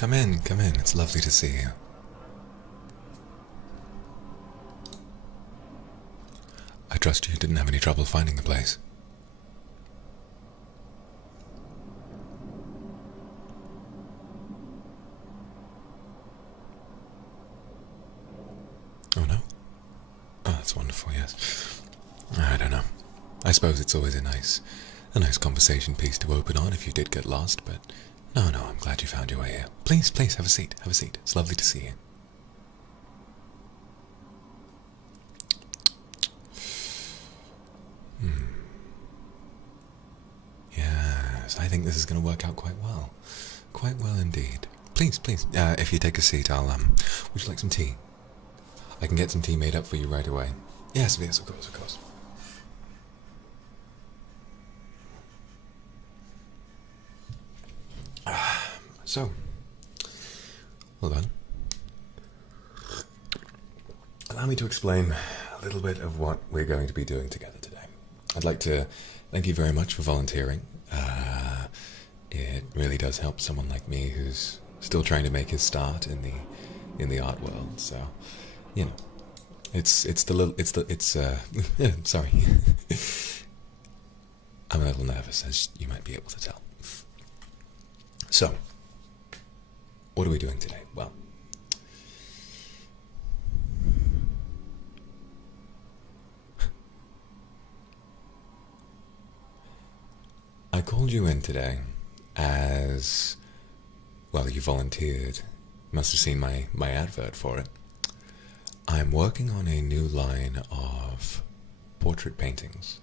Come in, come in. It's lovely to see you. I trust you didn't have any trouble finding the place. Oh no? Oh, that's wonderful, yes. I don't know. I suppose it's always a nice conversation piece to open on if you did get lost, but no, I'm glad you found your way here. Please, have a seat, have a seat. It's lovely to see you. Yes, I think this is going to work out quite well. Quite well indeed. Please, if you take a seat, would you like some tea? I can get some tea made up for you right away. Yes, of course. So, well done. Allow me to explain a little bit of what we're going to be doing together today. I'd like to thank you very much for volunteering. It really does help someone like me who's still trying to make his start in the art world. So, you know, sorry. I'm a little nervous, as you might be able to tell. So, what are we doing today? Well, I called you in today as, well, you volunteered. Must have seen my advert for it. I'm working on a new line of portrait paintings,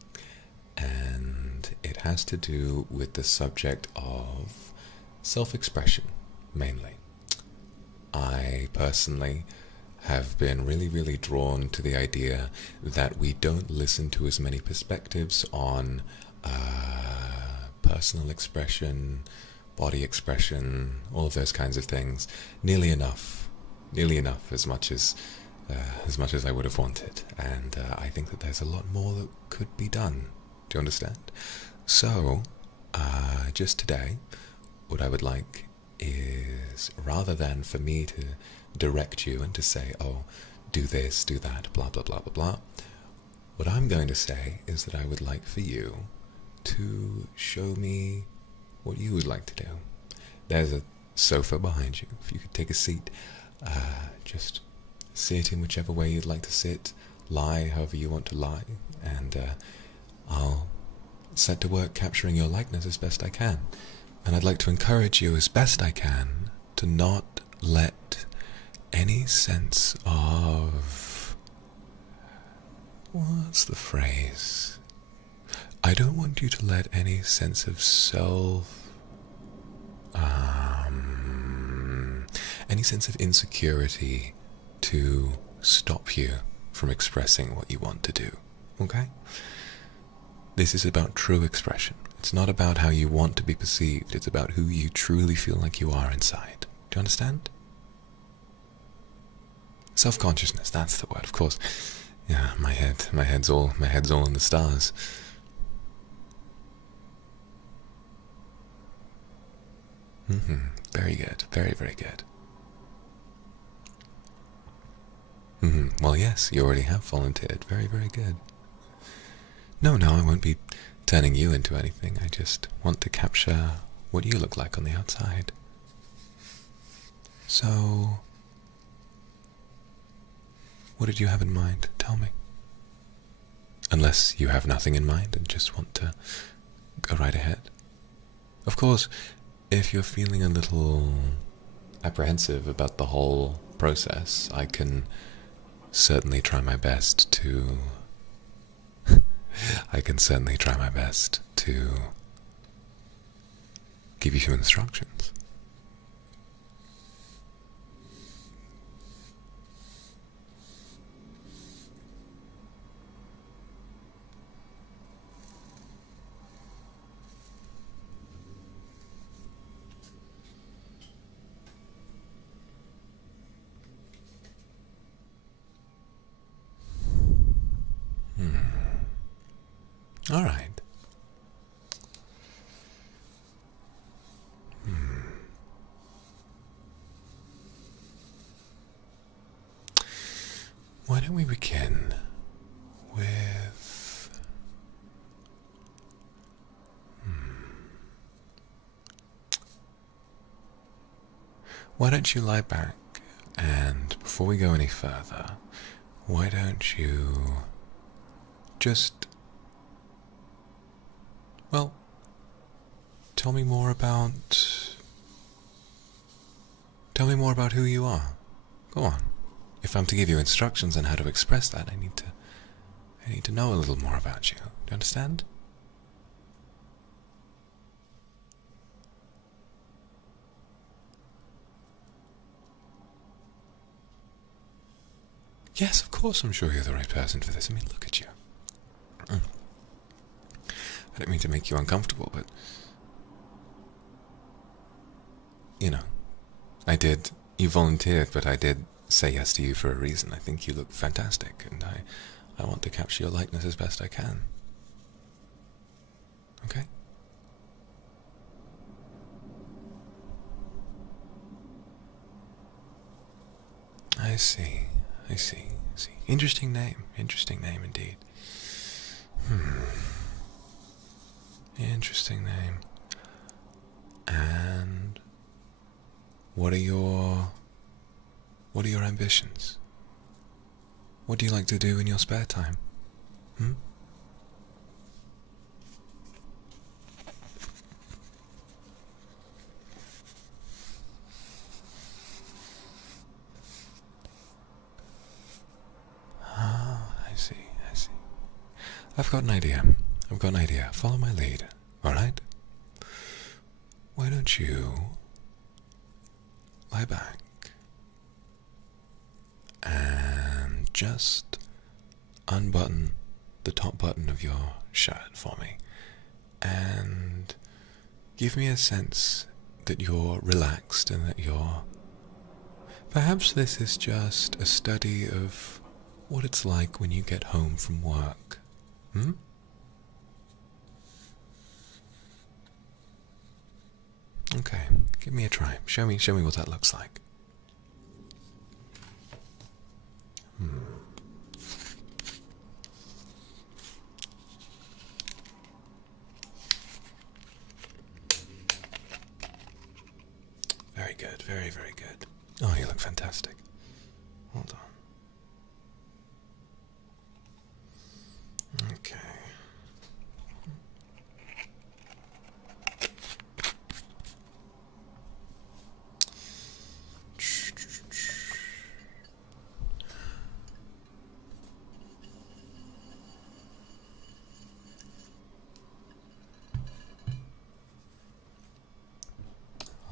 and it has to do with the subject of self-expression, mainly. I personally have been really drawn to the idea that we don't listen to as many perspectives on personal expression, body expression, all of those kinds of things, nearly enough, as much as I would have wanted. And I think that there's a lot more that could be done. Do you understand? So, just today, what I would like is, rather than for me to direct you and to say, oh, do this, do that, blah, blah, blah, blah, blah, what I'm going to say is that I would like for you to show me what you would like to do. There's a sofa behind you. If you could take a seat, just sit in whichever way you'd like to sit, lie however you want to lie, and I'll set to work capturing your likeness as best I can. And I'd like to encourage you as best I can to not let any sense of... what's the phrase? I don't want you to let any sense of any sense of insecurity to stop you from expressing what you want to do, okay? This is about true expression. It's not about how you want to be perceived, it's about who you truly feel like you are inside. Do you understand? Self-consciousness, that's the word, of course. Yeah, my head's all in the stars. Very good, very good. Well, yes, you already have volunteered. Very good. No, I won't be turning you into anything. I just want to capture what you look like on the outside. So, what did you have in mind? Tell me. Unless you have nothing in mind and just want to go right ahead. Of course, if you're feeling a little apprehensive about the whole process, I can certainly try my best to... give you some instructions. All right. Why don't we begin with... Why don't you lie back, and before we go any further, why don't you just, well, tell me more about who you are. Go on. If I'm to give you instructions on how to express that, I need to know a little more about you. Do you understand? Yes, of course I'm sure you're the right person for this. I mean, look at you. I don't mean to make you uncomfortable, but... You know, you volunteered, but I did say yes to you for a reason. I think you look fantastic, and I want to capture your likeness as best I can. Okay? I see. Interesting name indeed. Interesting name. And what are your ambitions? What do you like to do in your spare time? I see. I've got an idea. Follow my lead, alright? Why don't you lie back and just unbutton the top button of your shirt for me and give me a sense that you're relaxed and that you're... Perhaps this is just a study of what it's like when you get home from work. Okay, give me a try. Show me what that looks like. Very good, very, very good. Oh, you look fantastic. Hold on. Okay.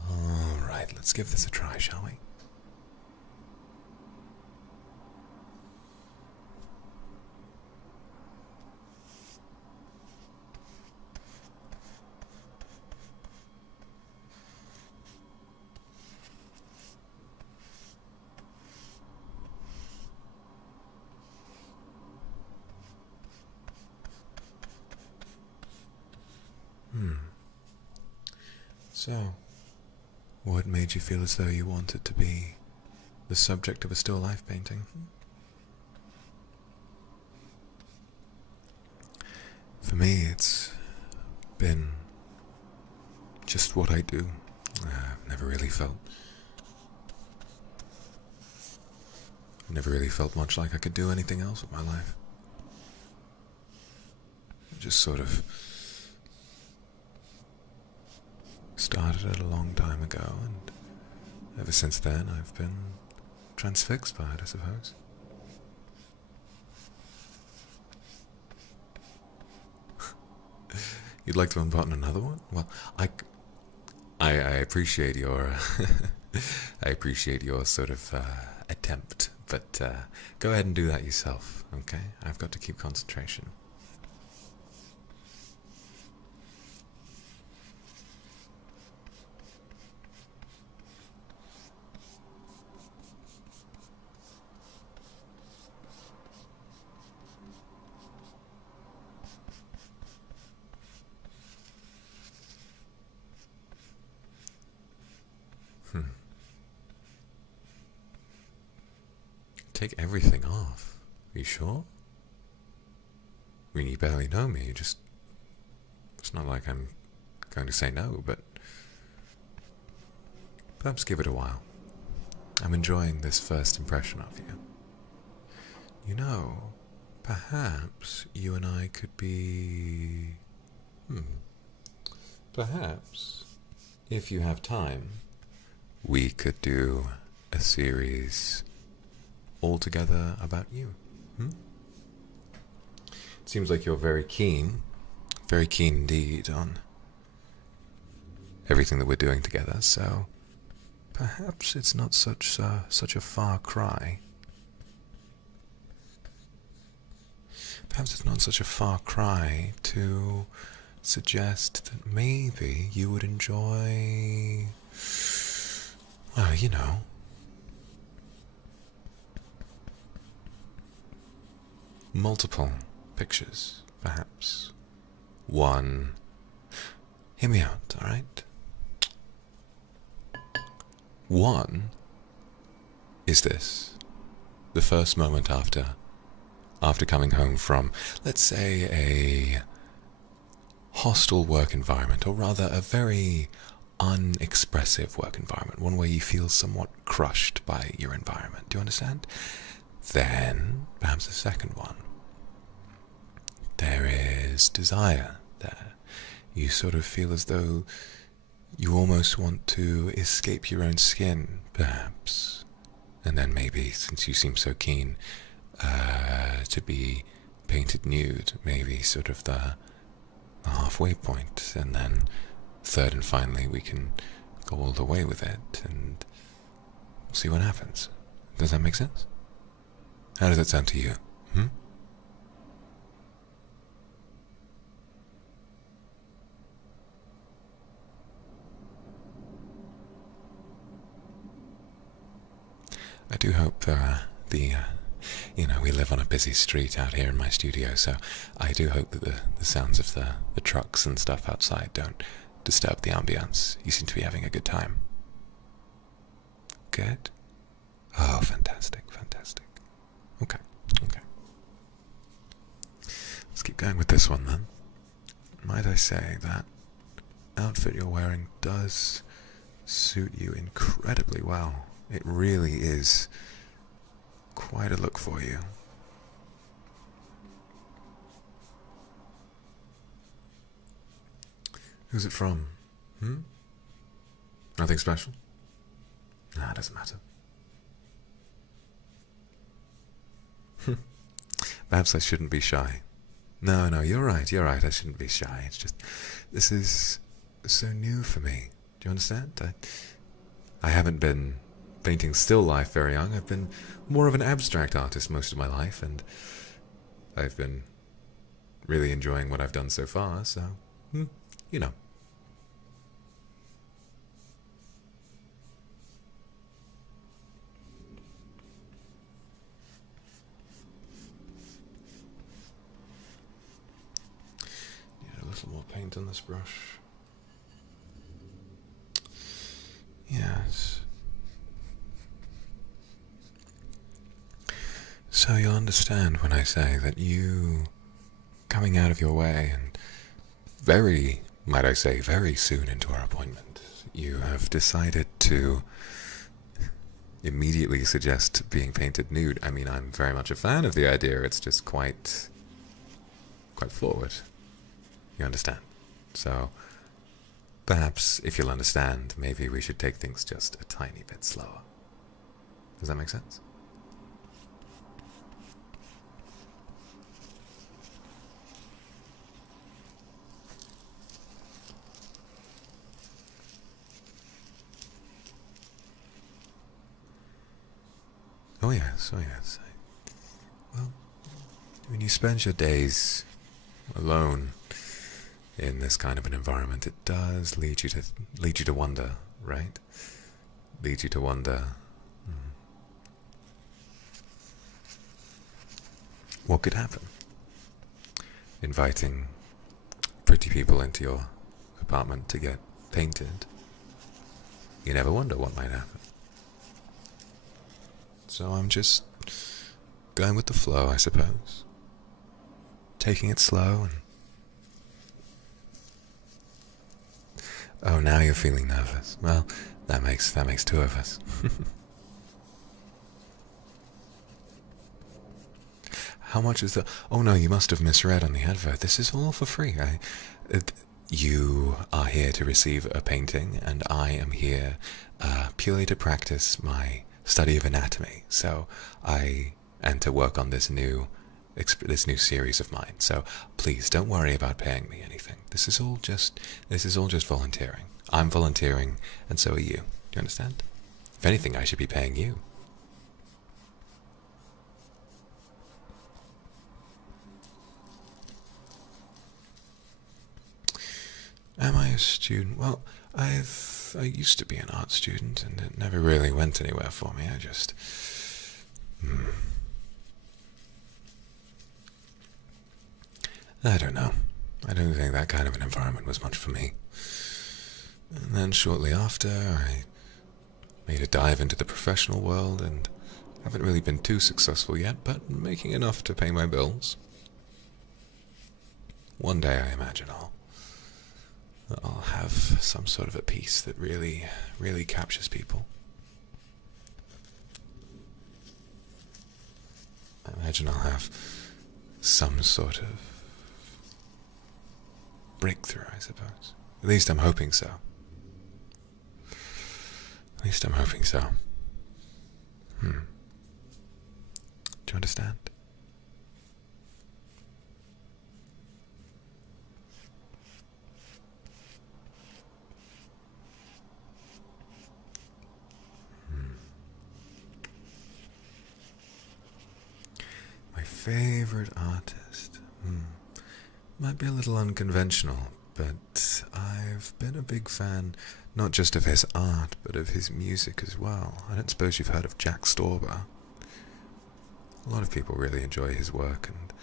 All right, let's give this a try, shall we? So, what made you feel as though you wanted to be the subject of a still life painting? For me, it's been just what I do. I've never really felt much like I could do anything else with my life. I just sort of started it a long time ago, and ever since then I've been transfixed by it, I suppose. You'd like to unbutton another one? Well, I appreciate your I appreciate your sort of attempt, but go ahead and do that yourself, okay? I've got to keep concentration. Take everything off. You sure? I mean, you barely know me. It's not like I'm going to say no, but perhaps give it a while. I'm enjoying this first impression of you. You know, perhaps you and I could be... Perhaps, if you have time, we could do a series altogether about you. It seems like you're very keen indeed on everything that we're doing together, so perhaps it's not such a far cry. Perhaps it's not such a far cry to suggest that maybe you would enjoy, well, you know, multiple pictures, perhaps. One. Hear me out, alright? One is this. The first moment after coming home from, let's say, a hostile work environment, or rather a very unexpressive work environment, one where you feel somewhat crushed by your environment. Do you understand? Then, perhaps a second one. There is desire there. You sort of feel as though you almost want to escape your own skin, perhaps. And then maybe, since you seem so keen to be painted nude, maybe sort of the halfway point, and then third and finally we can go all the way with it and see what happens. Does that make sense? How does that sound to you? I do hope we live on a busy street out here in my studio, so I do hope that the sounds of the trucks and stuff outside don't disturb the ambience. You seem to be having a good time. Good? Oh, fantastic. Okay. Let's keep going with this one then. Might I say that outfit you're wearing does suit you incredibly well. It really is quite a look for you. Who's it from? Nothing special? Nah, it doesn't matter. Perhaps I shouldn't be shy. No, you're right, I shouldn't be shy. It's just, this is so new for me. Do you understand? I haven't been painting still life very young. I've been more of an abstract artist most of my life, and I've been really enjoying what I've done so far, so, you know. Need a little more paint on this brush. Yes. So you'll understand when I say that you coming out of your way and very, might I say, very soon into our appointment, you have decided to immediately suggest being painted nude. I mean, I'm very much a fan of the idea. It's just quite forward. You understand? So perhaps, if you'll understand, maybe we should take things just a tiny bit slower. Does that make sense? Oh yes. Well, when you spend your days alone in this kind of an environment, it does lead you to wonder, right? Lead you to wonder what could happen. Inviting pretty people into your apartment to get painted, you never wonder what might happen. So I'm just going with the flow, I suppose. Taking it slow and... Oh, now you're feeling nervous. Well, that makes two of us. How much is the... Oh no, you must have misread on the advert. This is all for free. You are here to receive a painting, and I am here purely to practice my study of anatomy. So and to work on this new series of mine. So please don't worry about paying me anything. This is all just volunteering. I'm volunteering, and so are you. Do you understand? If anything, I should be paying you. Am I a student? Well, I used to be an art student, and it never really went anywhere for me. I don't know. I don't think that kind of an environment was much for me. And then shortly after, I made a dive into the professional world, and haven't really been too successful yet, but making enough to pay my bills. One day, I imagine I'll have some sort of a piece that really, really captures people. I imagine I'll have some sort of breakthrough, I suppose. At least I'm hoping so. Do you understand? My favorite artist. Might be a little unconventional, but I've been a big fan not just of his art, but of his music as well. I don't suppose you've heard of Jack Stauber. A lot of people really enjoy his work, and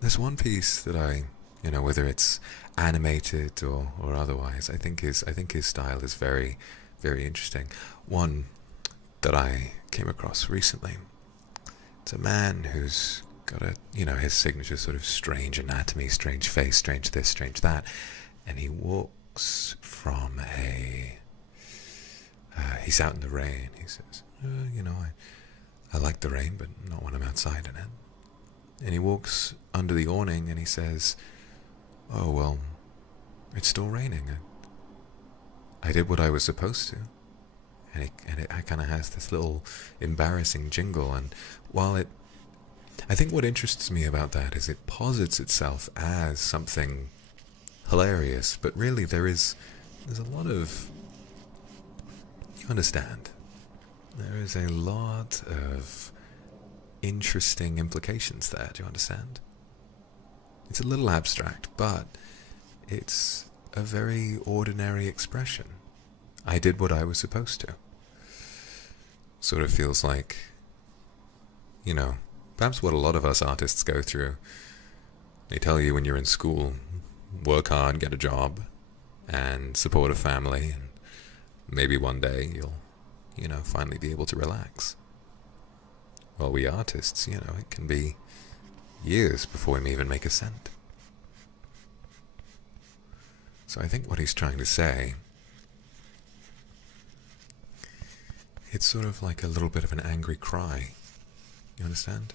there's one piece that whether it's animated or otherwise, I think his style is very, very interesting. One that I came across recently. It's a man who's got his signature sort of strange anatomy, strange face, strange this, strange that, and he walks from he's out in the rain. He says, I like the rain, but not when I'm outside in it. And he walks under the awning and he says, oh, well, it's still raining. I did what I was supposed to. And it kind of has this little embarrassing jingle, and I think what interests me about that is it posits itself as something hilarious, but really there's a lot of, you understand, there is a lot of interesting implications there, do you understand? It's a little abstract, but it's a very ordinary expression. I did what I was supposed to. Sort of feels like, perhaps what a lot of us artists go through. They tell you when you're in school, work hard, get a job, and support a family, and maybe one day you'll, finally be able to relax. Well, we artists, it can be years before we even make a cent. So I think what he's trying to say, it's sort of like a little bit of an angry cry. You understand?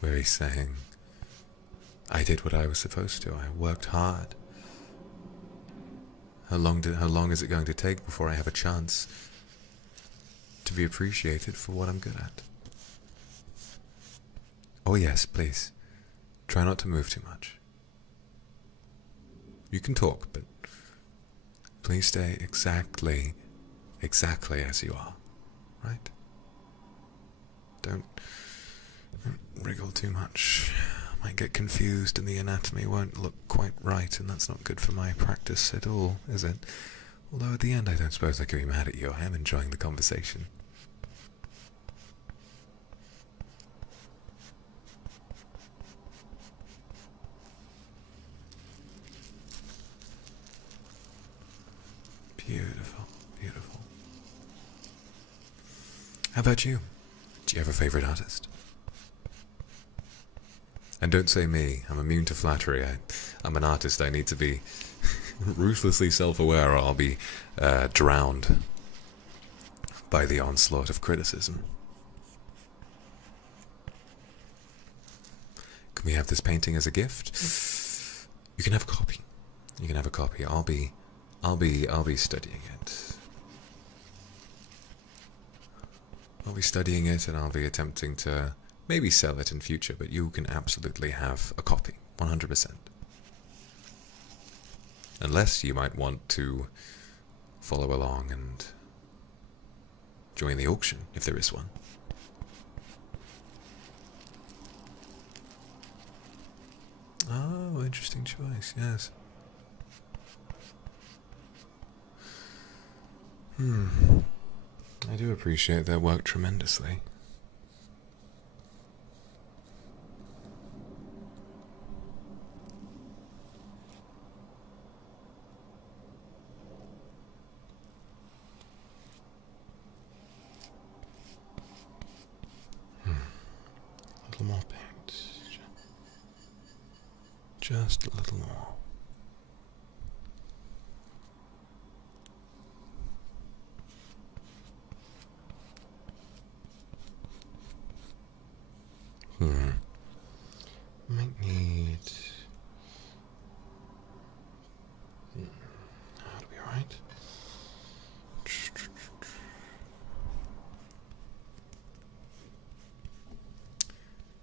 Where he's saying, I did what I was supposed to. I worked hard. How long is it going to take before I have a chance to be appreciated for what I'm good at? Oh yes, please. Try not to move too much. You can talk, but please stay exactly as you are, right? Don't wriggle too much. I might get confused and the anatomy won't look quite right, and that's not good for my practice at all, is it? Although at the end I don't suppose I could be mad at you. I am enjoying the conversation. Beautiful, beautiful. How about you? Do you have a favourite artist? And don't say me, I'm immune to flattery. I'm an artist, I need to be ruthlessly self-aware or I'll be drowned by the onslaught of criticism. Can we have this painting as a gift? You can have a copy. You can have a copy. I'll be studying it. I'll be studying it and I'll be attempting to maybe sell it in future, but you can absolutely have a copy, 100%. Unless you might want to follow along and join the auction, if there is one. Oh, interesting choice, yes. I do appreciate their work tremendously. A little more paint. Just a little more. Might need... That'll be alright.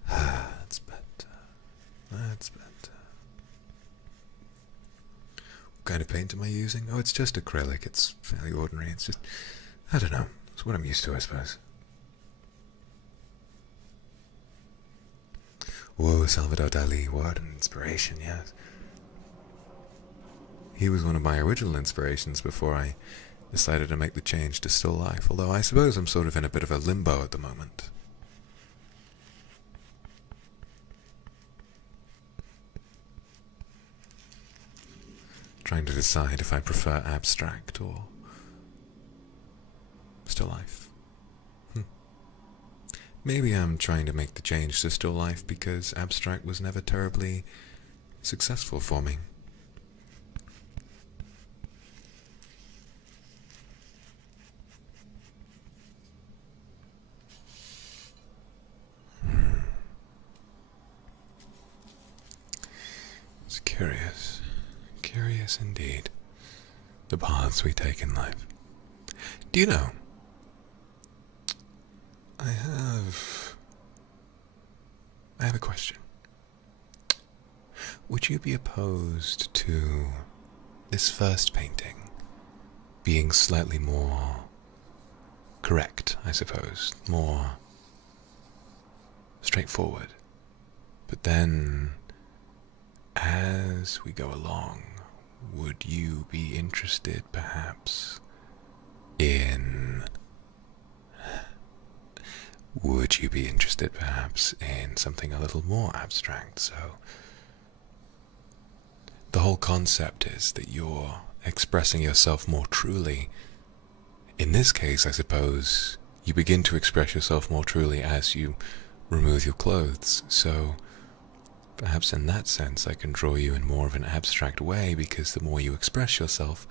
That's better. That's better. What kind of paint am I using? Oh, it's just acrylic. It's fairly ordinary. It's just... I don't know. It's what I'm used to, I suppose. Whoa, Salvador Dali, what an inspiration, yes. He was one of my original inspirations before I decided to make the change to still life, although I suppose I'm sort of in a bit of a limbo at the moment. Trying to decide if I prefer abstract or still life. Maybe I'm trying to make the change to still life because abstract was never terribly successful for me. It's curious. Curious indeed. The paths we take in life. Do you know? I have a question. Would you be opposed to this first painting being slightly more correct, I suppose, more straightforward? But then, as we go along, would you be interested, perhaps, in... Would you be interested, perhaps, in something a little more abstract? So, the whole concept is that you're expressing yourself more truly. In this case, I suppose, you begin to express yourself more truly as you remove your clothes. So, perhaps in that sense, I can draw you in more of an abstract way, because the more you express yourself,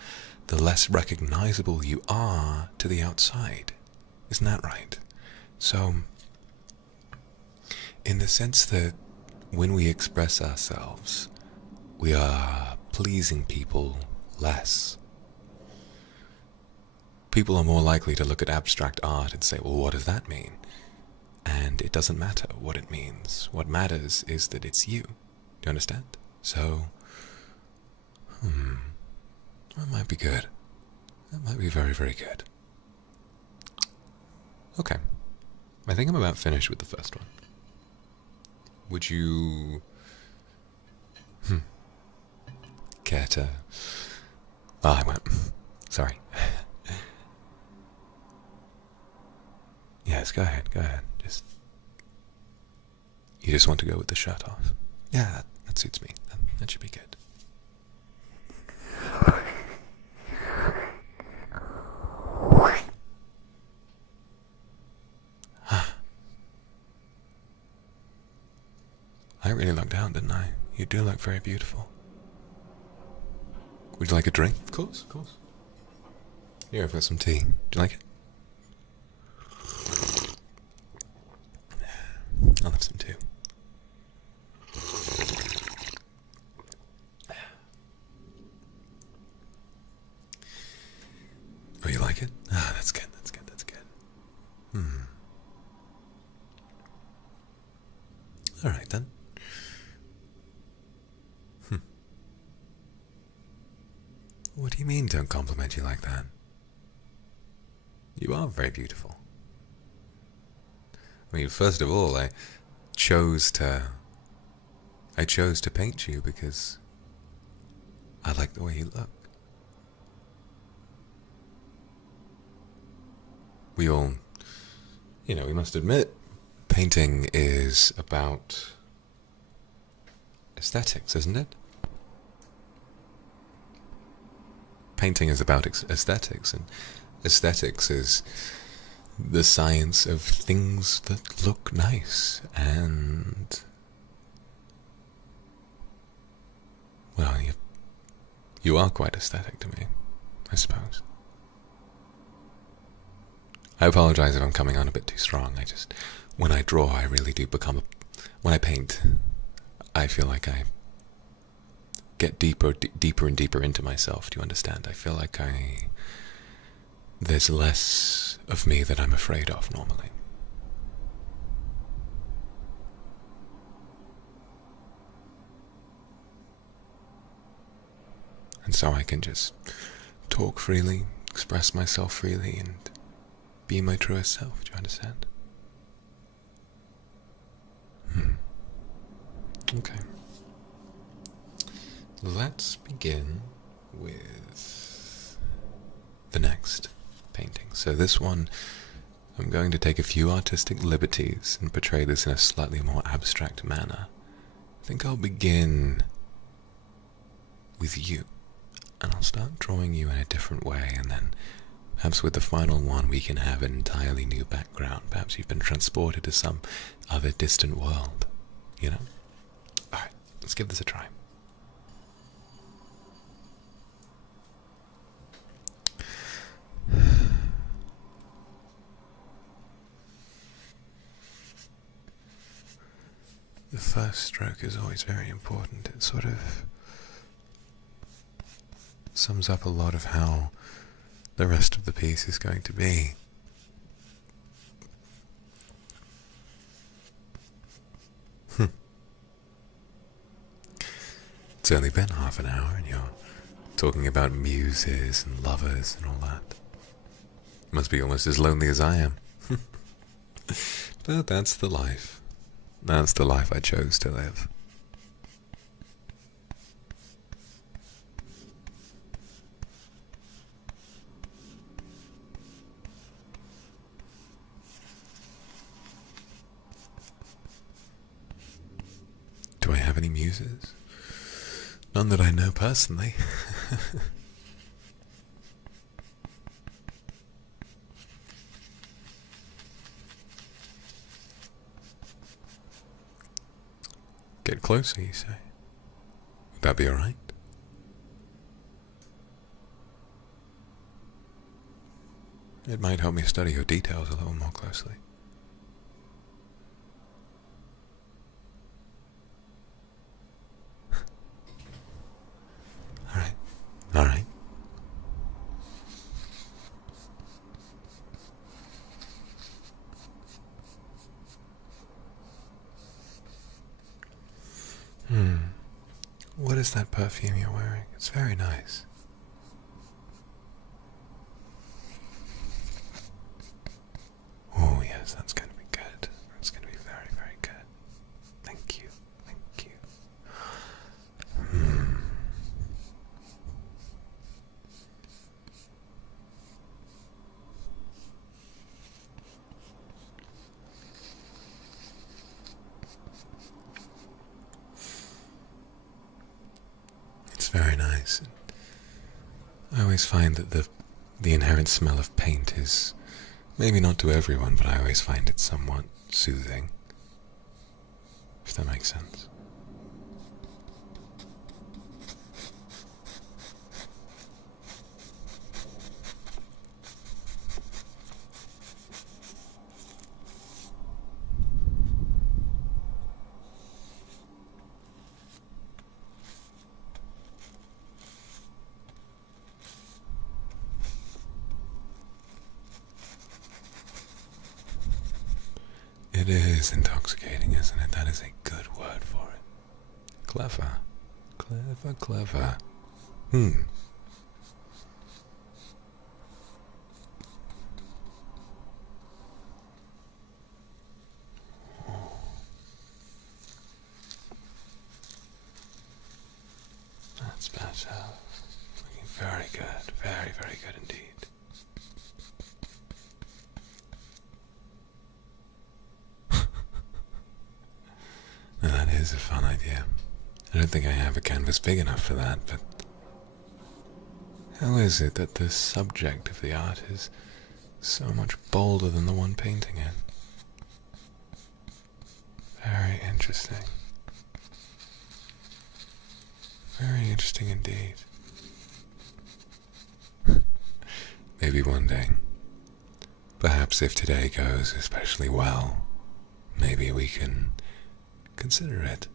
the less recognizable you are to the outside. Isn't that right? So, in the sense that when we express ourselves, we are pleasing people less. People are more likely to look at abstract art and say, well, what does that mean? And it doesn't matter what it means. What matters is that it's you. Do you understand? So, that might be good. That might be very, very good. Okay. I think I'm about finished with the first one. Would you... care to... Oh, I went... Sorry. Yes, go ahead. You just want to go with the shirt off. Yeah, that suits me. That should be good. down, didn't I? You do look very beautiful. Would you like a drink? Of course, of course. Here, I've got some tea. Do you like it? I'll have some too. Oh, you like it? Ah, that's good, that's good, that's good. Alright then. What do you mean don't compliment you like that? You are very beautiful. I mean, first of all, I chose to paint you because I like the way you look. We all, we must admit, painting is about aesthetics, isn't it? Painting is about aesthetics, and aesthetics is the science of things that look nice, and well, you are quite aesthetic to me, I suppose. I apologize if I'm coming on a bit too strong. When I draw, I really do when I paint, I feel like I get deeper and deeper into myself. Do you understand? I feel like there's less of me that I'm afraid of normally. And so I can just talk freely, express myself freely, and be my truest self. Do you understand? Okay. Let's begin with the next painting. So this one, I'm going to take a few artistic liberties and portray this in a slightly more abstract manner. I think I'll begin with you, and I'll start drawing you in a different way, and then perhaps with the final one we can have an entirely new background. Perhaps you've been transported to some other distant world, Alright, let's give this a try. The first stroke is always very important. It sort of sums up a lot of how the rest of the piece is going to be. It's only been half an hour and you're talking about muses and lovers and all that. Must be almost as lonely as I am. But that's the life. That's the life I chose to live. Do I have any muses? None that I know personally. Get closer, you say? Would that be alright? It might help me study your details a little more closely. Alright. What is that perfume you're wearing? It's very nice. Oh yes, that's going to be good. That's going to be very, very good. Thank you. Thank you. Very nice. I always find that the inherent smell of paint is, maybe not to everyone, but I always find it somewhat soothing, if that makes sense. It is intoxicating, isn't it? That is a good word for it. Clever. Clever, clever. That's better. Looking very good. Very, very good indeed. Now that is a fun idea. I don't think I have a canvas big enough for that, but how is it that the subject of the art is so much bolder than the one painting it? Very interesting. Very interesting indeed. Maybe one day. Perhaps if today goes especially well, maybe we can consider it.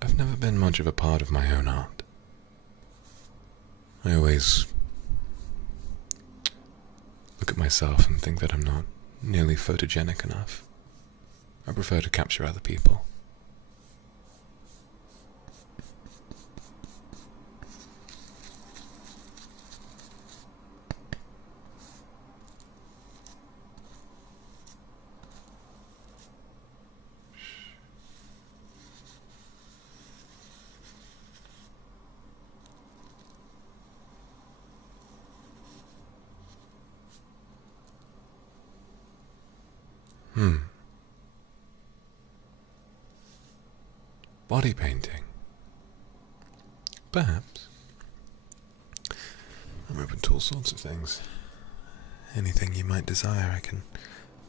I've never been much of a part of my own art. I always look at myself and think that I'm not nearly photogenic enough. I prefer to capture other people. Body painting. Perhaps. I'm open to all sorts of things. Anything you might desire, I can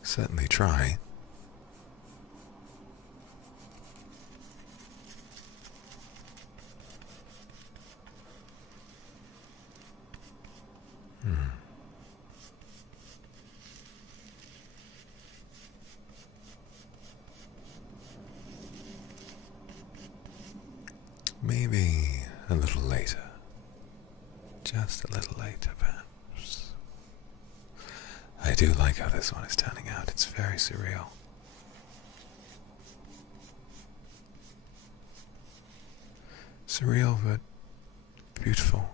certainly try. Maybe a little later. Just a little later, perhaps. I do like how this one is turning out. It's very surreal. Surreal, but beautiful.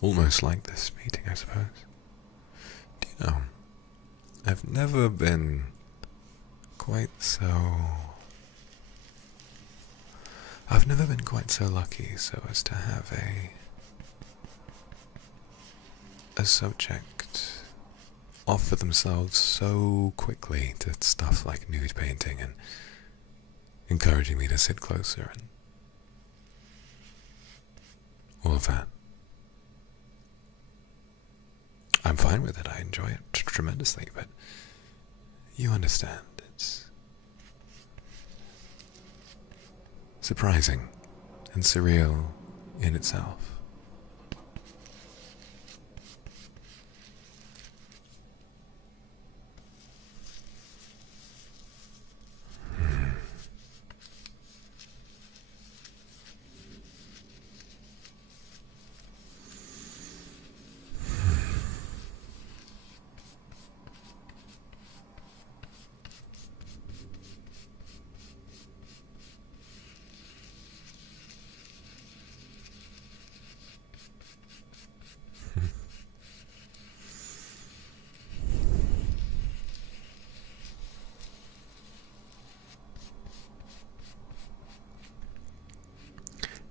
Almost like this meeting, I suppose. Do you know, I've never been quite so lucky so as to have a subject offer themselves so quickly to stuff like nude painting and encouraging me to sit closer and all of that. I'm fine with it, I enjoy it tremendously, but you understand, it's surprising and surreal in itself.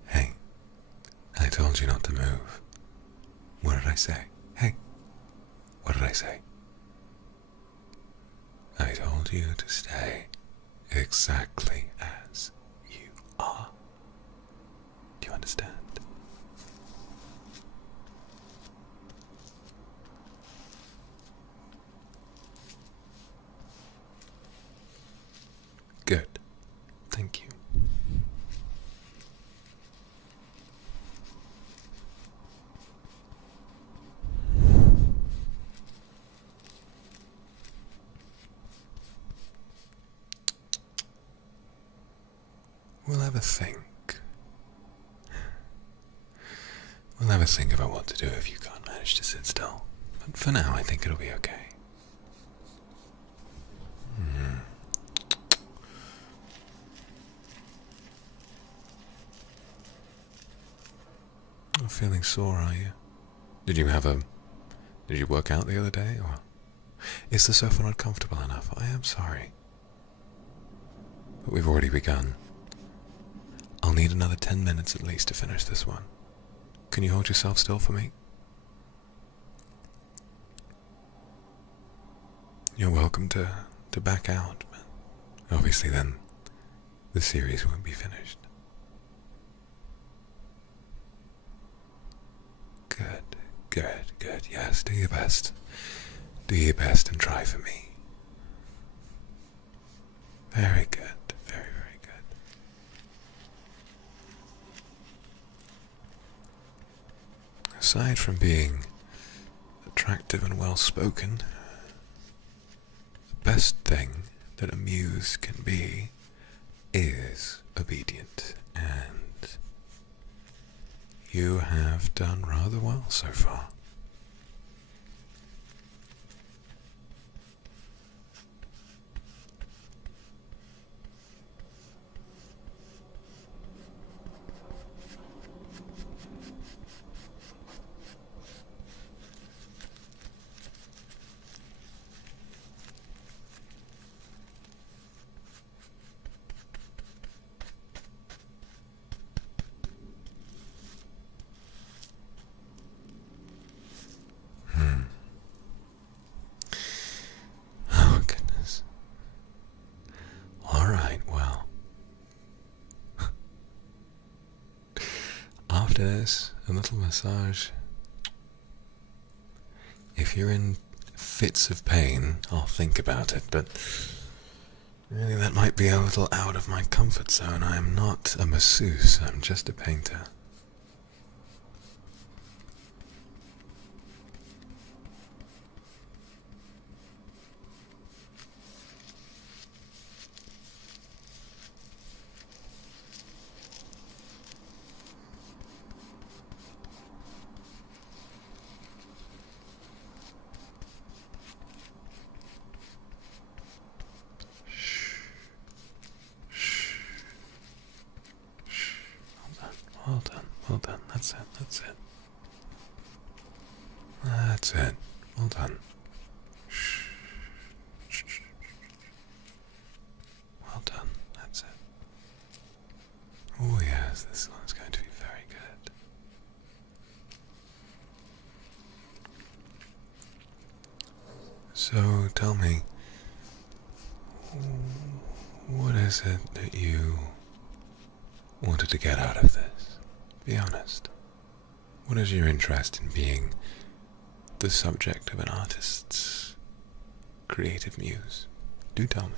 Hey, I told you not to move. What did I say? Hey, what did I say? I told you to stay exactly as you are. Do you understand? Good. Thank you. never think. We'll never think about what to do if you can't manage to sit still. But for now, I think it'll be okay. Not feeling sore, are you? Did you work out the other day, or is the sofa not comfortable enough? I am sorry. But we've already begun. I'll need another 10 minutes at least to finish this one. Can you hold yourself still for me? You're welcome to back out, but obviously then the series won't be finished. Good. Yes, do your best. Do your best and try for me. Very good. Very good. Aside from being attractive and well-spoken, the best thing that a muse can be is obedient, and you have done rather well so far. Oh, goodness. Alright, well. After this, a little massage. If you're in fits of pain, I'll think about it, but really that might be a little out of my comfort zone. I am not a masseuse, I'm just a painter. Well done. That's it. Well done. Well done. That's it. Oh yes, this one's going to be very good. So tell me, what is it that you wanted to get out of this? Be honest. What is your interest in being the subject of an artist's creative muse? Do tell me.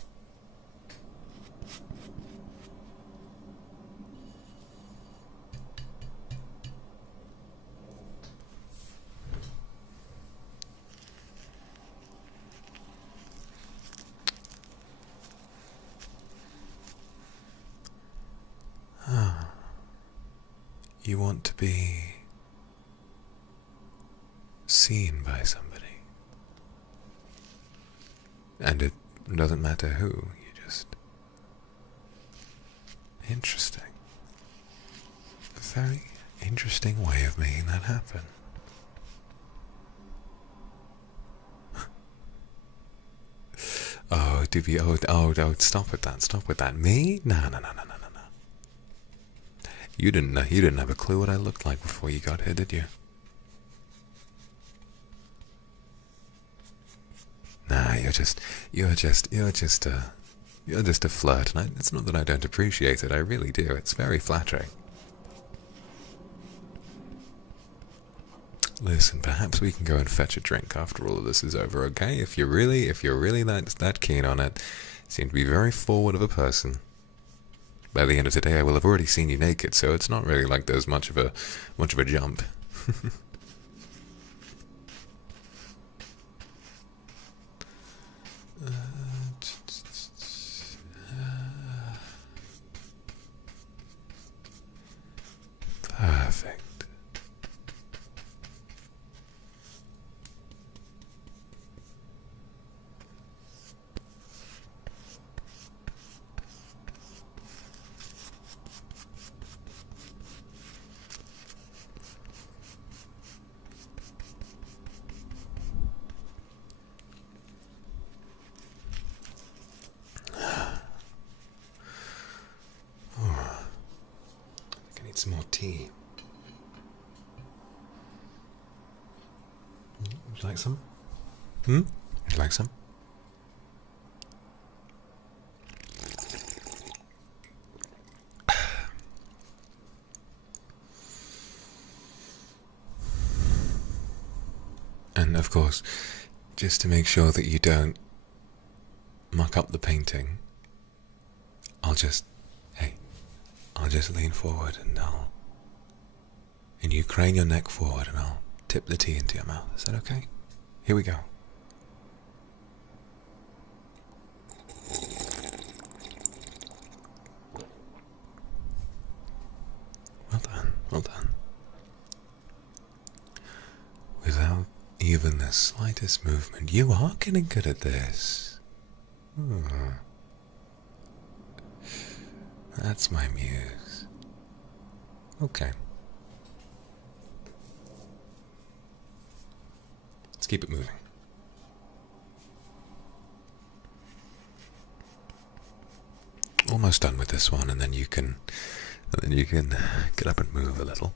You want to be seen by somebody. And it doesn't matter who, you just... Interesting. A very interesting way of making that happen. Oh, stop with that. Me? No. You didn't have a clue what I looked like before you got here, did you? Nah, you're just a flirt, and it's not that I don't appreciate it, I really do, it's very flattering. Listen, perhaps we can go and fetch a drink after all of this is over, okay? If you're really that keen on it, you seem to be very forward of a person. By the end of today, I will have already seen you naked, so it's not really like there's much of a jump. tea. Would you like some? Would you like some? And of course, just to make sure that you don't muck up the painting, I'll just lean forward and you crane your neck forward and I'll tip the tea into your mouth. Is that okay? Here we go. Well done, well done. Without even the slightest movement, you are getting good at this. That's my muse. Okay. Let's keep it moving. Almost done with this one, and then you can get up and move a little.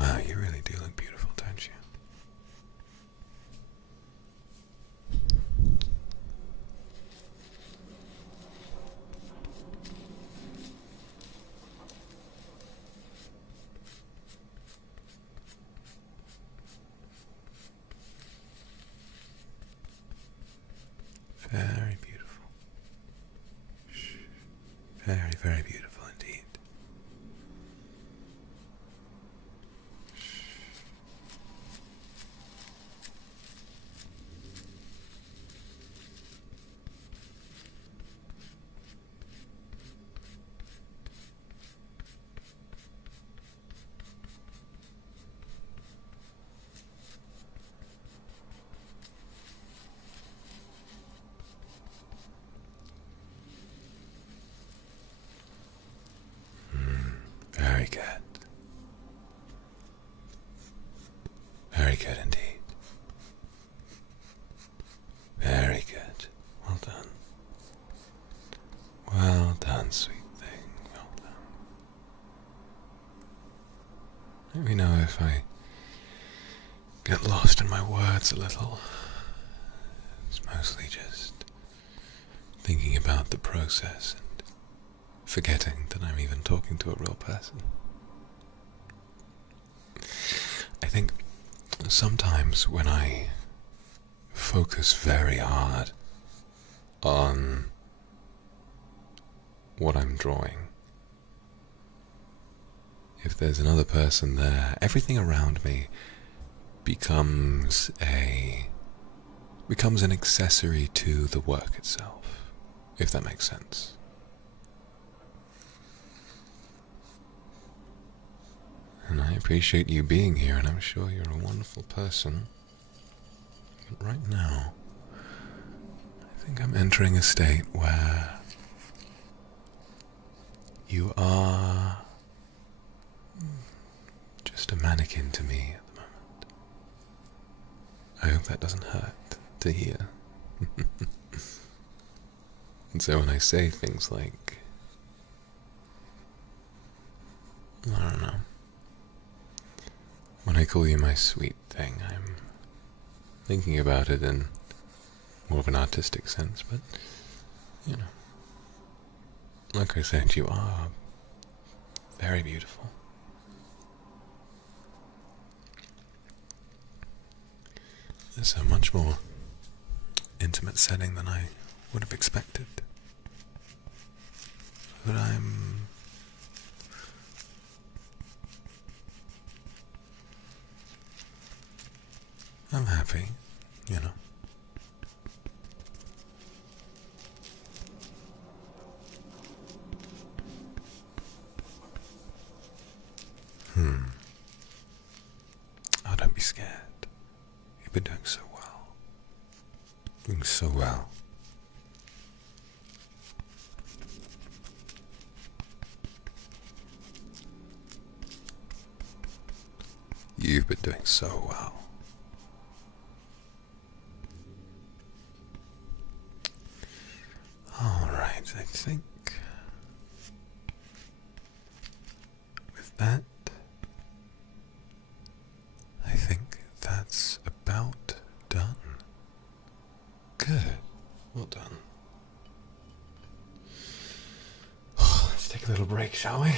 Wow, you really do look beautiful, don't you? Very beautiful. Very, very beautiful indeed. Very good. Very good indeed. Very good. Well done. Well done, sweet thing. Well done. Let me know if I get lost in my words a little. It's mostly just thinking about the process and forgetting that I'm even talking to a real person. I think sometimes when I focus very hard on what I'm drawing, if there's another person there, everything around me becomes an accessory to the work itself, if that makes sense. And I appreciate you being here, and I'm sure you're a wonderful person. But right now, I think I'm entering a state where you are just a mannequin to me at the moment. I hope that doesn't hurt to hear. And so when I say things like, I don't know, when I call you my sweet thing, I'm thinking about it in more of an artistic sense, but, you know, like I said, you are very beautiful. It's a much more intimate setting than I would have expected. But I'm happy, you know. Oh, don't be scared. You've been doing so well. Doing so well. You've been doing so well. Alright, I think with that, I think that's about done. Good. Well done. Let's take a little break, shall we?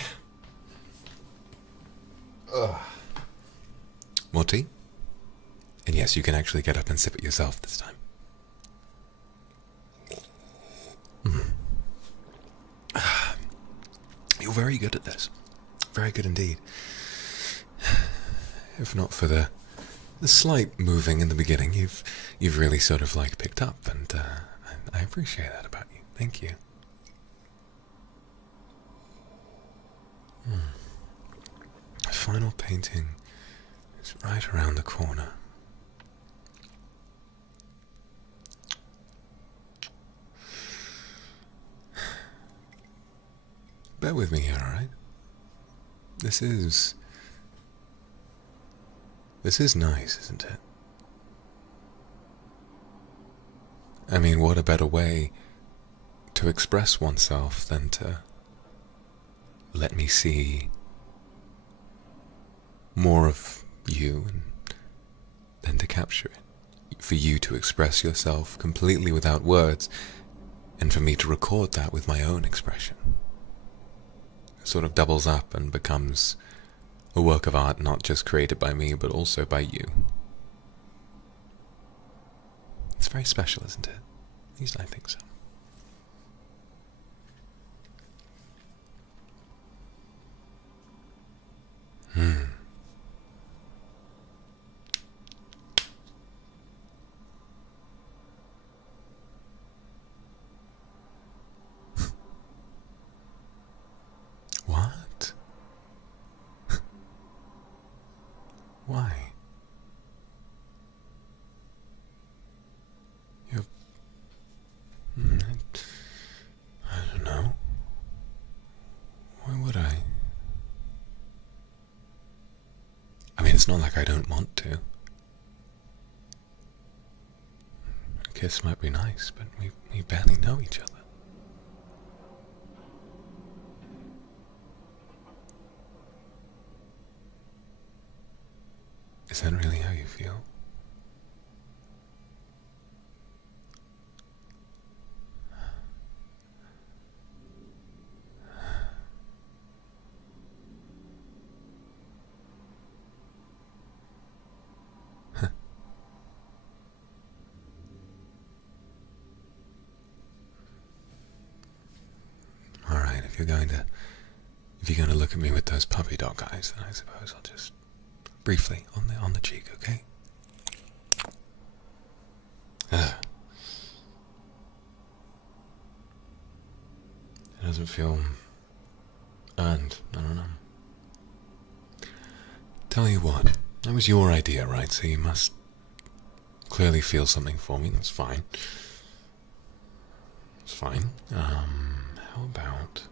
More tea? And yes, you can actually get up and sip it yourself this time. You're very good at this. Very good indeed. If not for the slight moving in the beginning, you've really sort of like picked up, and I appreciate that about you. Thank you. The final painting is right around the corner. Bear with me here, alright? This is nice, isn't it? I mean, what a better way to express oneself than to let me see more of you and then to capture it. For you to express yourself completely without words, and for me to record that with my own expression. It sort of doubles up and becomes a work of art not just created by me, but also by you. It's very special, isn't it? At least I think so. What? Why? You're... I don't know. Why would I? I mean, it's not like I don't want to. A kiss might be nice, but we barely know each other. Is that really how you feel? All right, if you're going to look at me with those puppy dog eyes, then I suppose I'll just briefly on the cheek, okay? It doesn't feel earned. I don't know. Tell you what, that was your idea, right? So you must clearly feel something for me. That's fine. It's fine. How about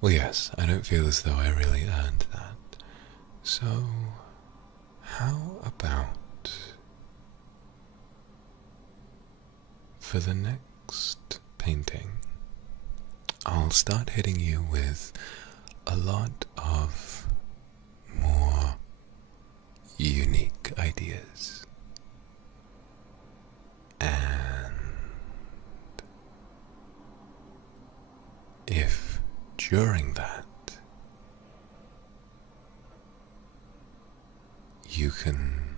well, yes, I don't feel as though I really earned that. So, how about for the next painting, I'll start hitting you with a lot of more unique ideas. And if during that you can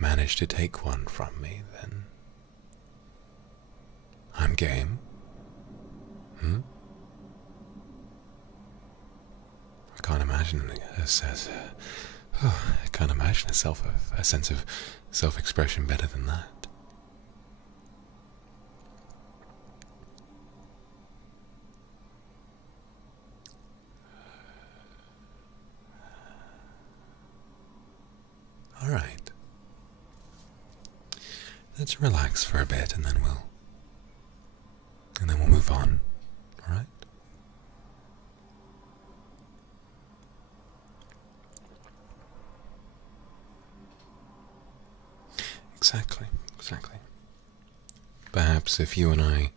manage to take one from me, then I'm game. I can't imagine us as can't imagine a sense of self-expression better than that. All right. Let's relax for a bit, and then we'll move on. All right. Exactly. Perhaps if you and I,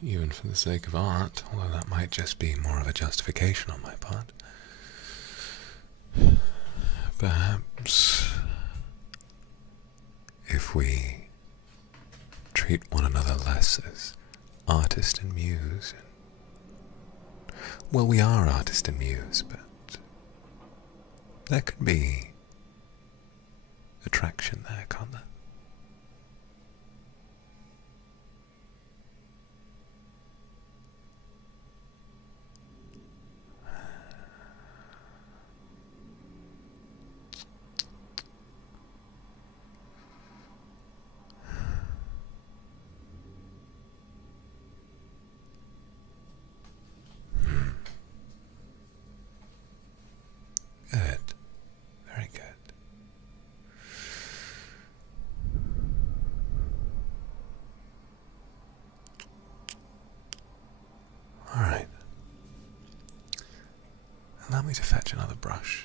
even for the sake of art, although that might just be more of a justification on my part, perhaps if we treat one another less as artist and muse, well, we are artist and muse, but there could be attraction there, can't there? Good. Very good. All right. Allow me to fetch another brush.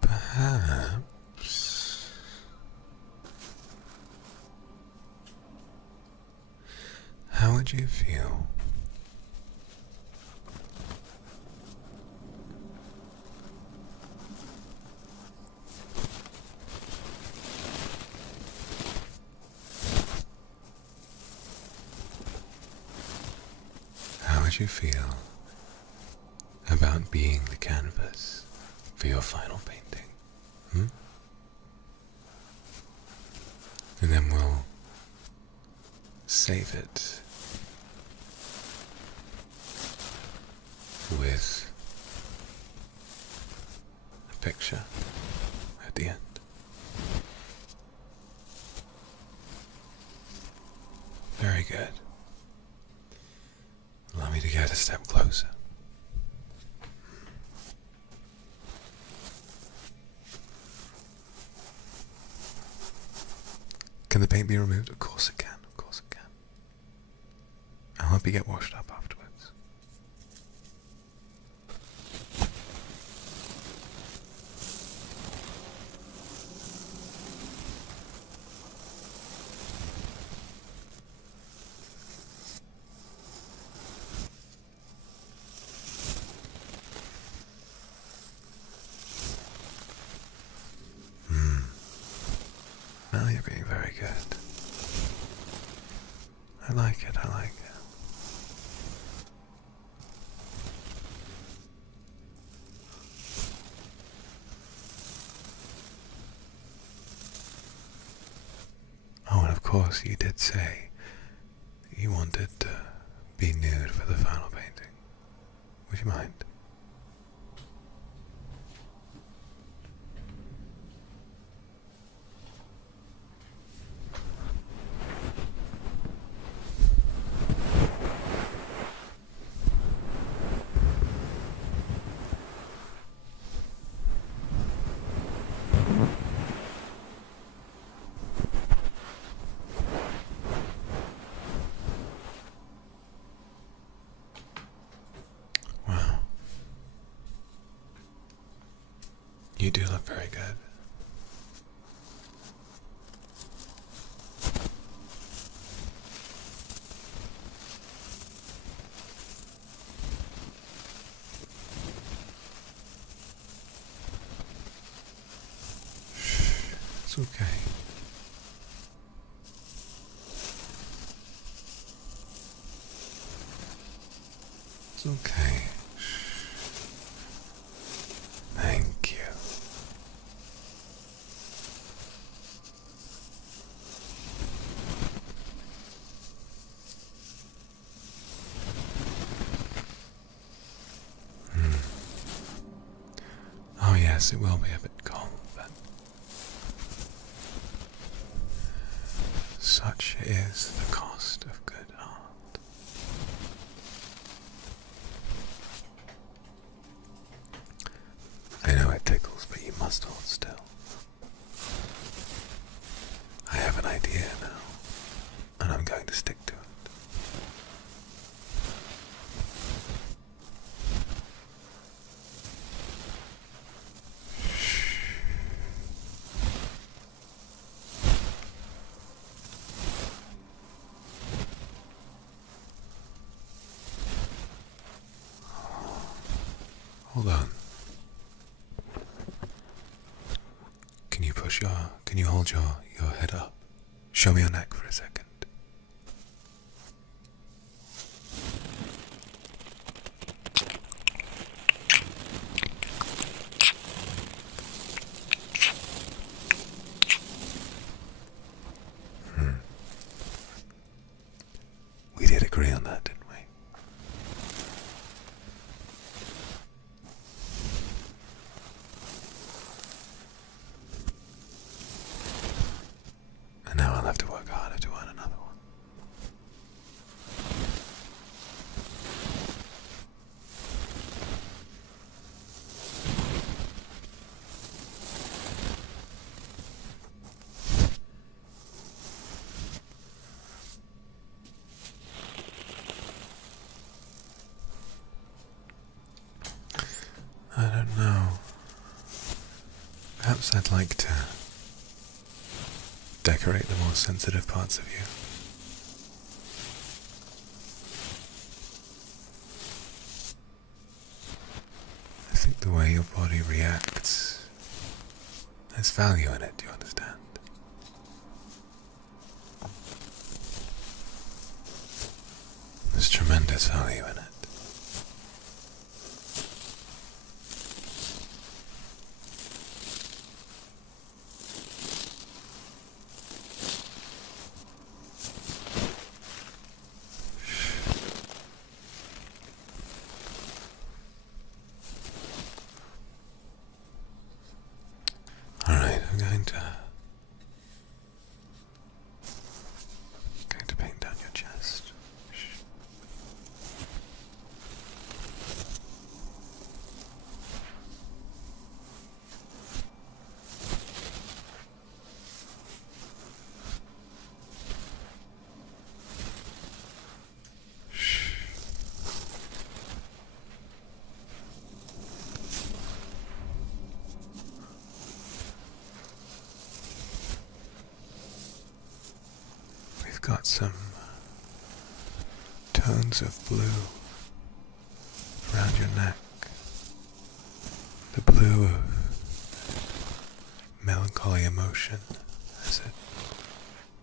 Perhaps how would you feel about being the canvas for your final painting? And then we'll save it with a picture at the end. Very good. Allow me to get a step closer. Can the paint be removed? Of course it can, of course it can. I hope you get washed up afterwards. Now you're being very good. I like it, I like it. Oh, and of course you did say that you wanted to be nude for the final painting. Would you mind? You do look very good. It's okay. It's okay. Thank you. Oh yes, it will be a bit cold, but such is the cost of good art. I know it tickles, but you must hold still. I have an idea now, and I'm going to stick to it. Hold on. Can you hold your head up? Show me your neck for a second. We did agree on that, didn't we? And now I'll have to work harder to earn another one. I don't know. Perhaps I'd like to decorate the more sensitive parts of you. I think the way your body reacts, there's value in it, do you understand? There's tremendous value in it. Alright, I'm going to paint down your chest. Got some tones of blue around your neck. The blue of melancholy emotion as it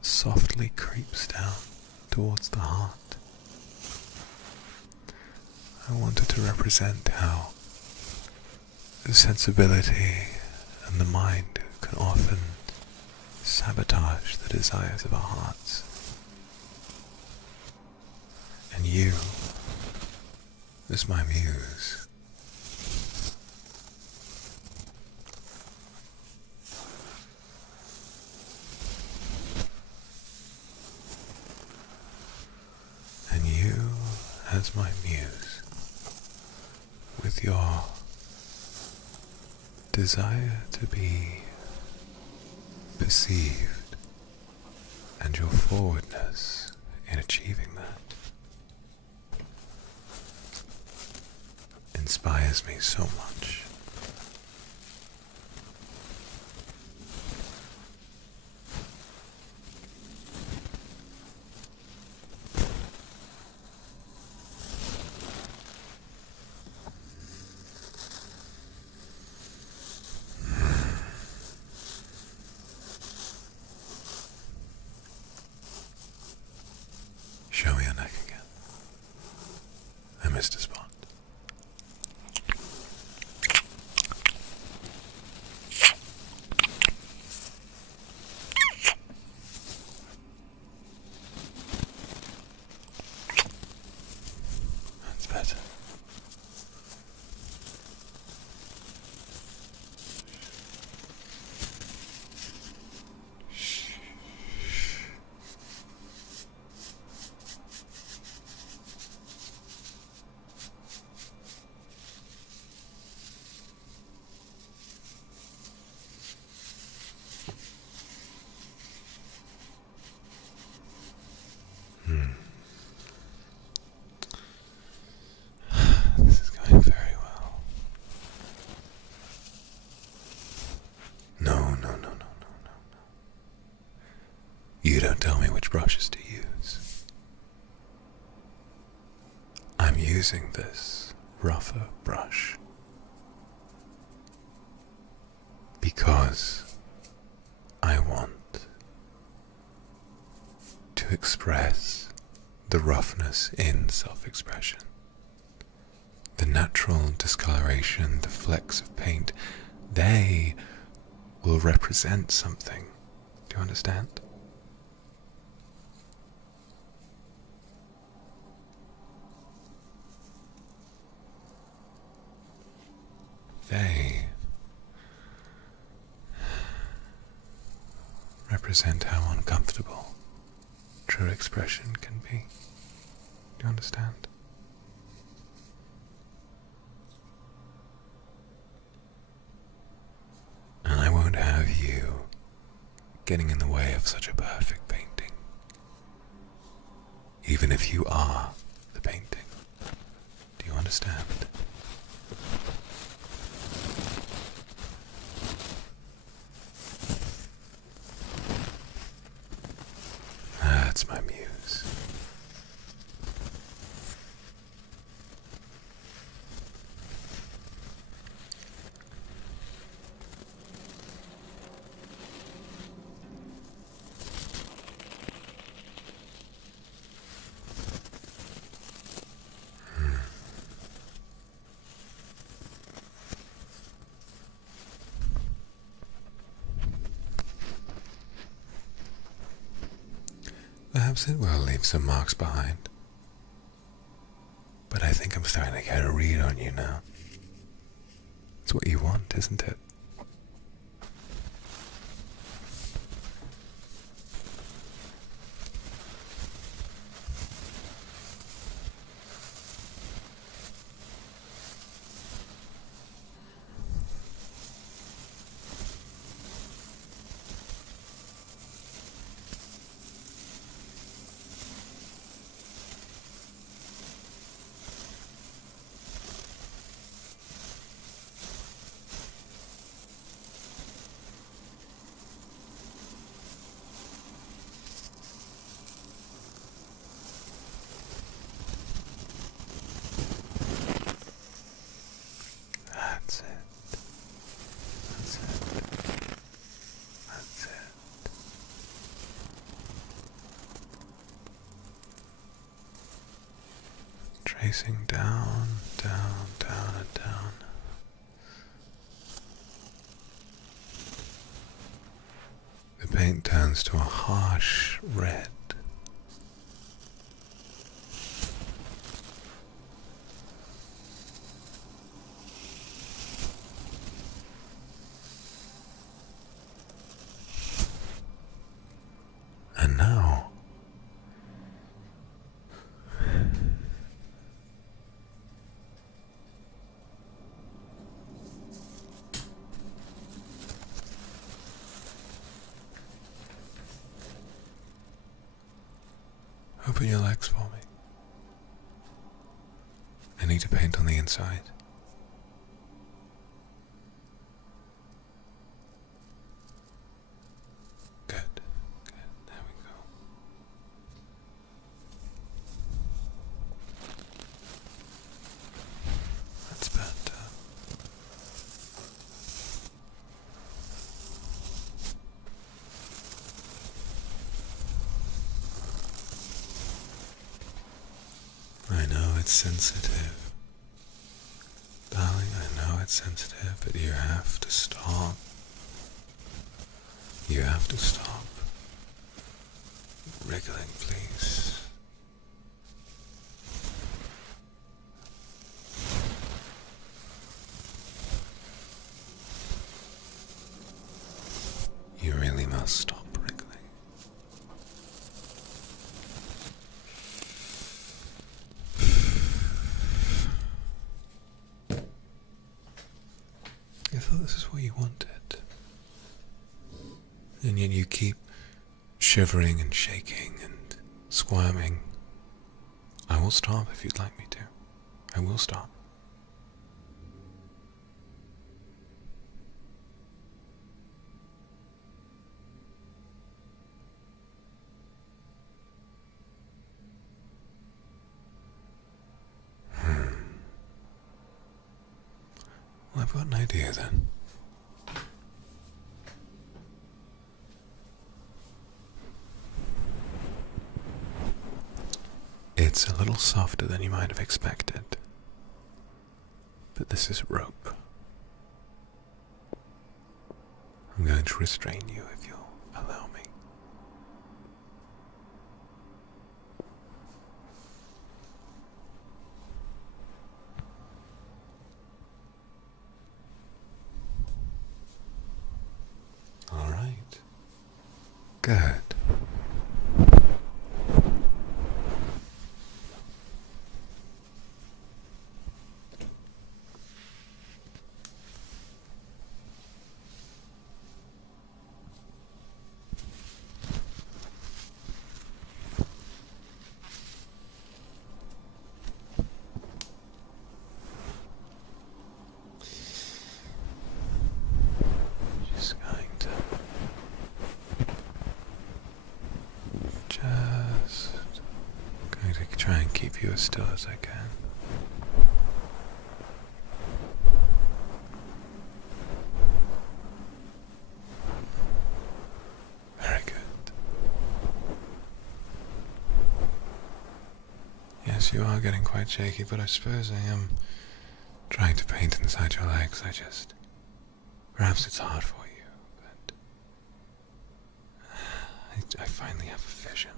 softly creeps down towards the heart. I wanted to represent how the sensibility and the mind can often sabotage the desires of our hearts. And you, as my muse, with your desire to be perceived and your forwardness in achieving that inspires me so much. you don't tell me which brushes to use. I'm using this rougher brush because I want to express the roughness in self-expression. The natural discoloration, the flecks of paint, they will represent something. Do you understand? They represent how uncomfortable true expression can be. Do you understand? And I won't have you getting in the way of such a perfect painting, even if you are the painting. Do you understand? That's my muse. Perhaps it will leave some marks behind, but I think I'm starting to get a read on you now. It's what you want, isn't it? That's it. That's it. That's it. Tracing down, down, down, and down. The paint turns to a harsh red. And now, open your legs for me. I need to paint on the inside. Good, good, there we go. That's better. I know it's sensitive. Darling, I know it's sensitive, but you have to stop. You have to stop. Wriggling, please. You really must stop wriggling. I thought this is what you wanted. And yet you keep shivering and shaking and squirming. I will stop if you'd like me to. I will stop. I've got an idea then. It's a little softer than you might have expected, but this is rope. I'm going to restrain you if you'll allow me. All right. Good. Try and keep you as still as I can. Very good. Yes, you are getting quite shaky, but I suppose I am trying to paint inside your legs. Perhaps it's hard for you, but I finally have a vision.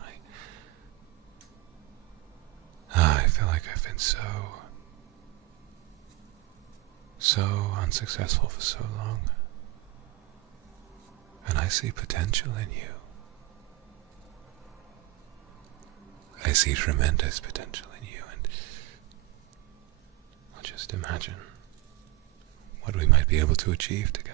I feel like I've been so unsuccessful for so long. And I see potential in you. I see tremendous potential in you, and I'll just imagine what we might be able to achieve together.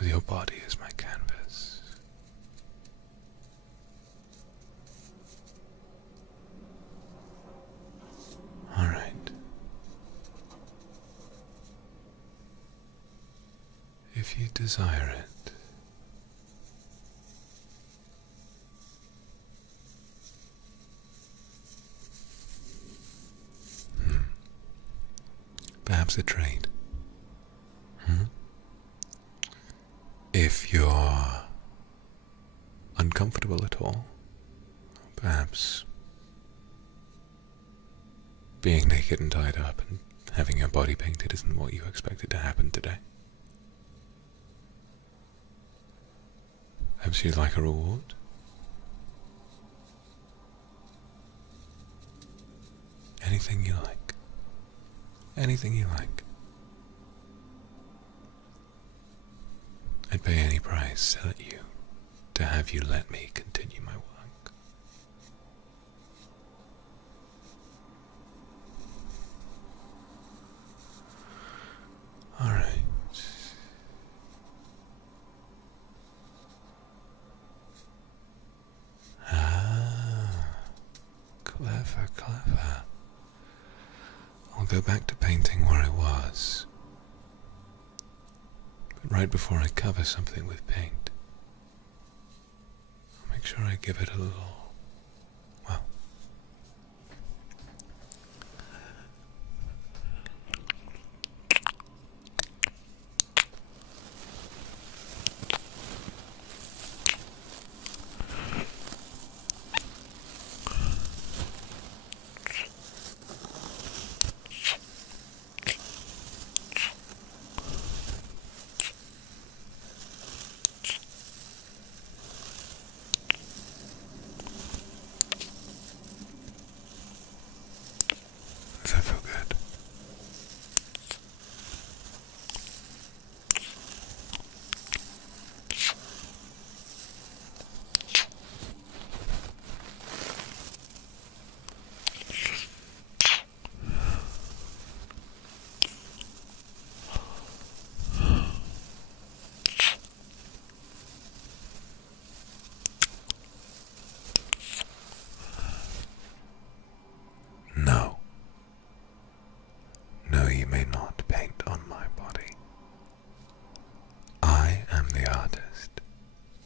With your body as my canvas. All right. If you desire it, perhaps a trade. If you're uncomfortable at all, perhaps being naked and tied up and having your body painted isn't what you expected to happen today. Perhaps you'd like a reward? Anything you like. Anything you like. I'd pay any price to have you let me continue my work. All right. Clever, clever. I'll go back to painting where I was. Right before I cover something with paint, I'll make sure I give it a little, well, does that feel good? No. No, you may not paint on my body. I am the artist,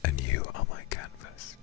and you are my canvas.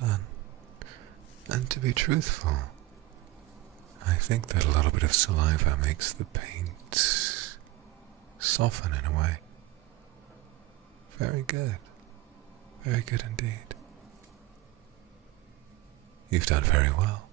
done. And to be truthful, I think that a little bit of saliva makes the paint soften in a way. Very good. Very good indeed. You've done very well.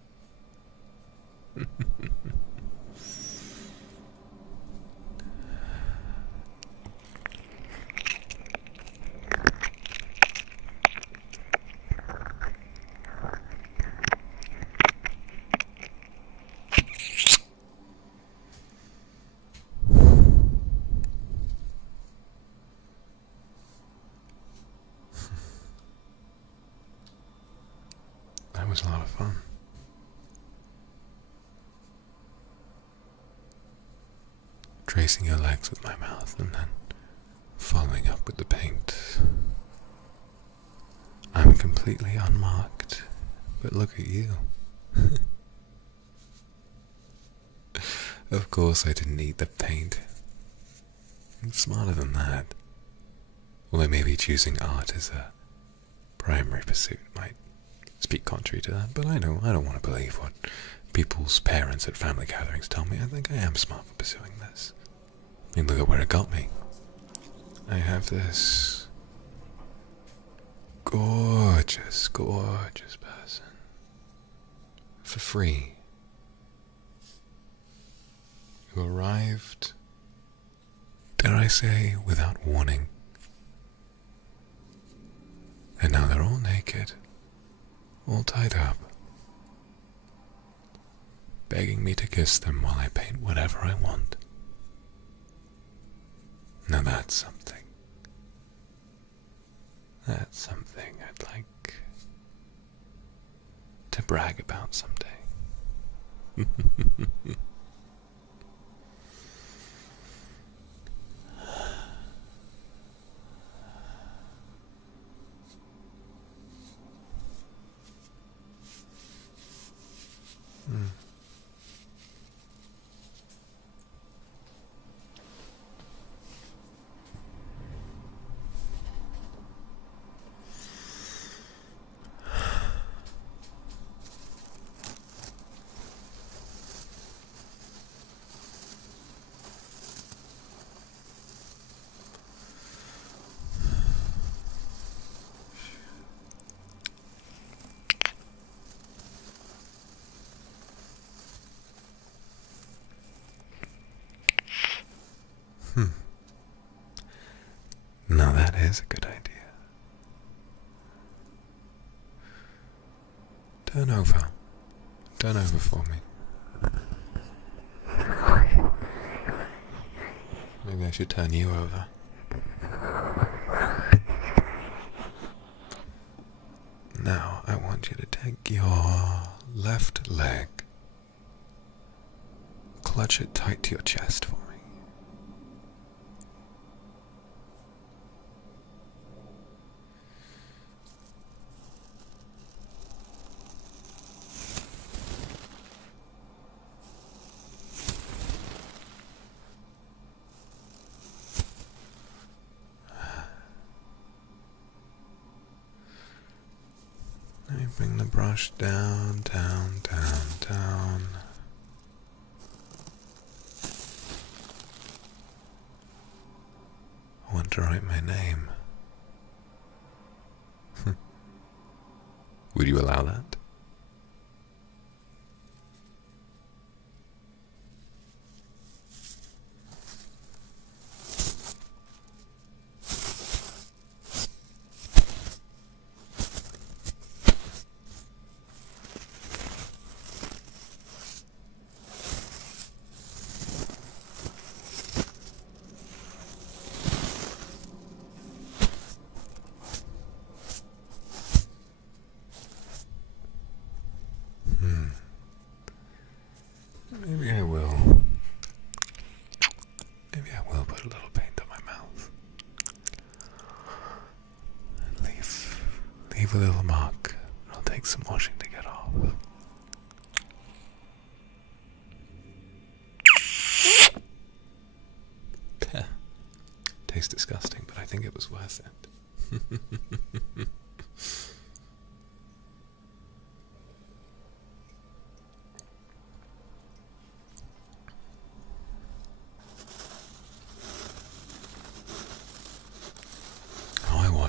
That was a lot of fun. Tracing your legs with my mouth and then following up with the paint. I'm completely unmarked, but look at you. Of course I didn't eat the paint. I'm smarter than that. Although maybe choosing art as a primary pursuit might speak contrary to that, but I don't want to believe what people's parents at family gatherings tell me. I think I am smart for pursuing this. I mean, look at where it got me. I have this gorgeous, gorgeous person for free who arrived, dare I say, without warning. And now they're all naked, all tied up, begging me to kiss them while I paint whatever I want. Now that's something. That's something I'd like to brag about someday. Now that is a good idea. Turn over. Turn over for me. Maybe I should turn you over. Now I want you to take your left leg, clutch it tight to your chest for me. Let me bring the brush down, down, down, down. I want to write my name. Would you allow that? Maybe I will. Maybe I will put a little paint on my mouth. And leave a little mark. It'll take some washing to get off. Tastes disgusting, but I think it was worth it.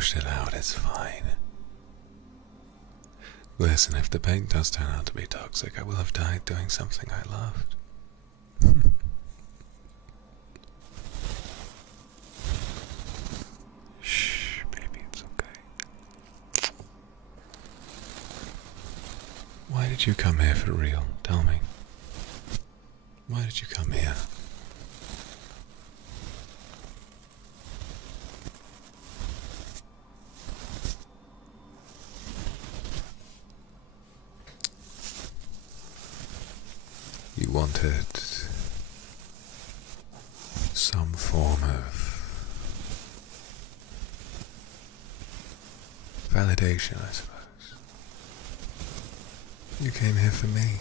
washed it out, it's fine. Listen, if the paint does turn out to be toxic, I will have died doing something I loved. Shh, baby, it's okay. Why did you come here for real? Tell me. Why did you come here? You wanted some form of validation, I suppose. You came here for me.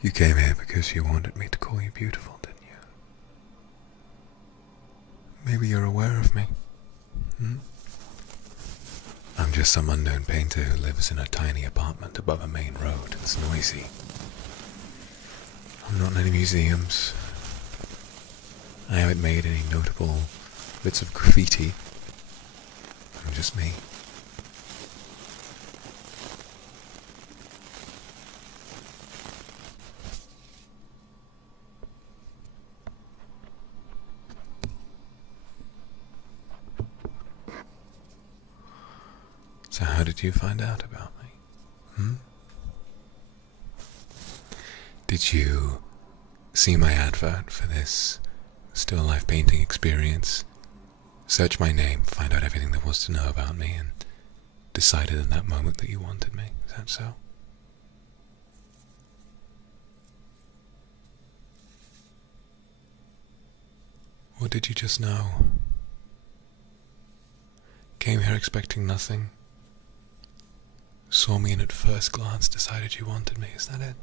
You came here because you wanted me to call you beautiful, didn't you? Maybe you're aware of me. I'm just some unknown painter who lives in a tiny apartment above a main road. It's noisy. I'm not in any museums. I haven't made any notable bits of graffiti. I'm just me. So how did you find out about me? Did you see my advert for this still life painting experience, search my name, find out everything there was to know about me, and decided in that moment that you wanted me? Is that so? Or did you just know? Came here expecting nothing, saw me and at first glance decided you wanted me, is that it?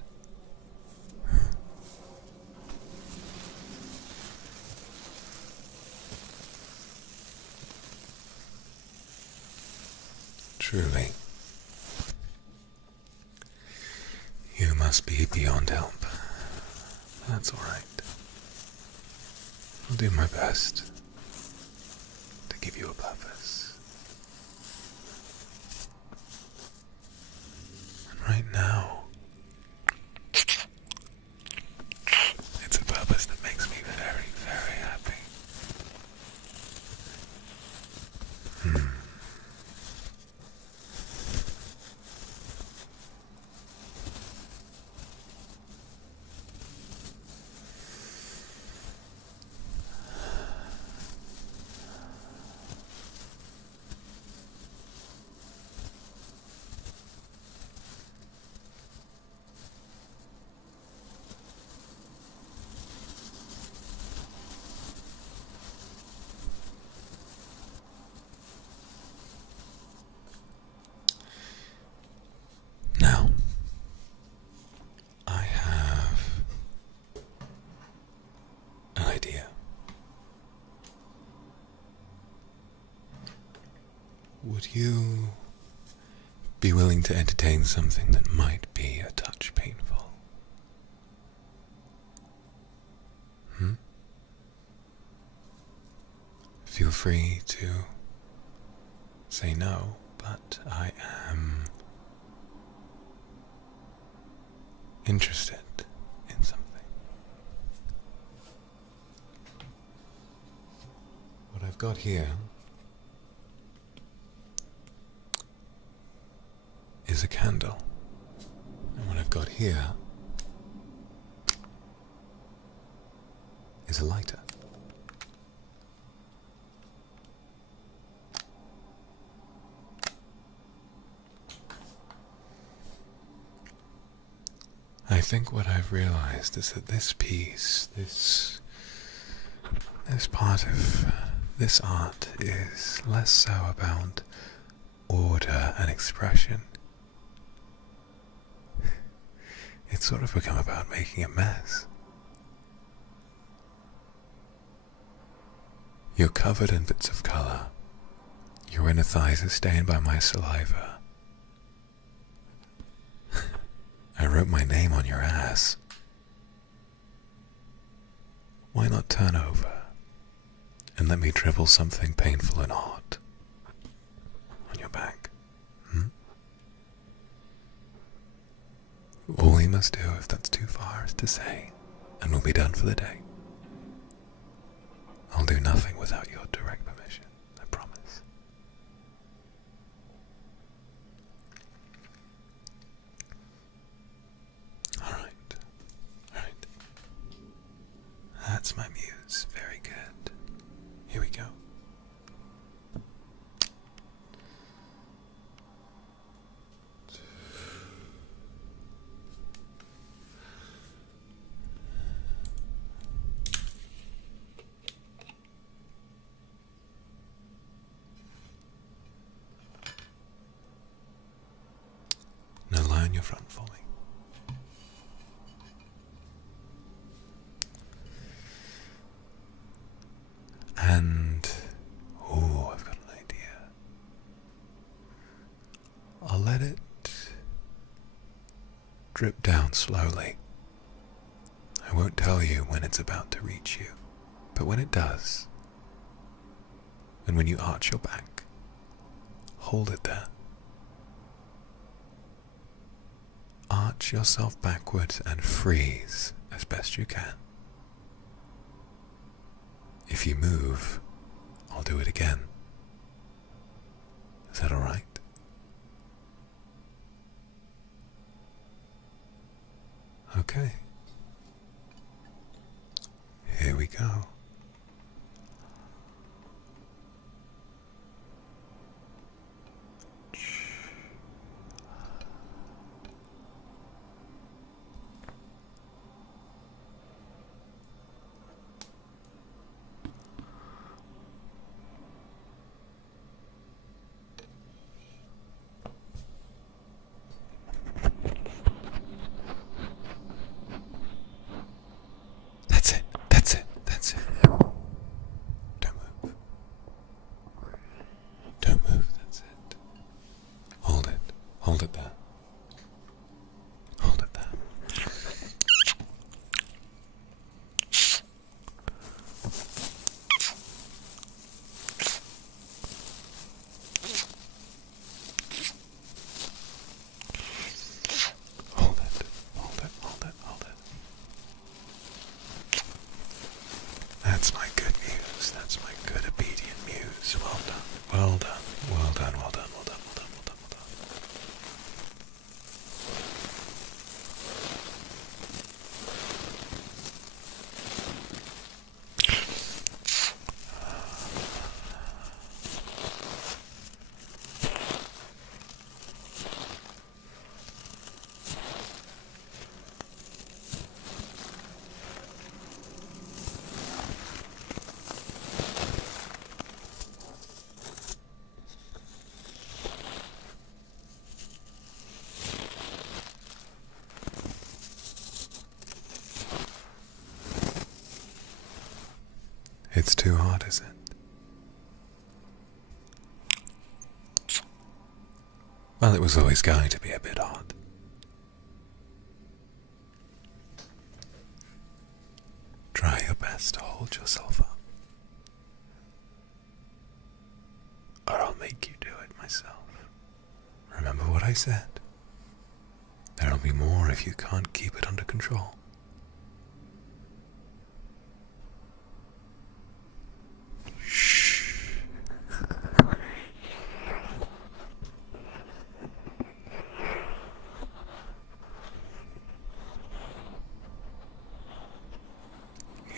Truly. You must be beyond help. That's alright. I'll do my best to give you a purpose. And right now, it's a purpose that makes me very, very happy. Now, I have an idea. Would you be willing to entertain something that might be a touch painful? Feel free to say no, but I am interested in something. What I've got here is a candle, and what I've got here is a lighter. I think what I've realized is that this piece, this part of this art is less so about order and expression. It's sort of become about making a mess. You're covered in bits of color. Your inner thighs are stained by my saliva. I wrote my name on your ass. why not turn over and let me dribble something painful and hot on your back? All you must do, if that's too far, is to say, and we'll be done for the day. I'll do nothing without your direct permission, I promise. Alright, alright. That's my muse, very good. Here we go. Now lie on your front for me. And, oh, I've got an idea. I'll let it drip down slowly. I won't tell you when it's about to reach you, but when it does, and when you arch your back, hold it there. Arch yourself backwards and freeze as best you can. If you move, I'll do it again. Is that alright? Okay. Here we go. That's it. Don't move. Don't move, that's it. Hold it there. Hold it there. Hold it. That's my good muse. That's my good obedient muse. Well done. Well done. Well done. Well done. Well done. Well done. Well done. Well done. It's too hard, is it? Well, it was always going to be a bit hard. Try your best to hold yourself up, or I'll make you do it myself. Remember what I said. There'll be more if you can't keep it under control.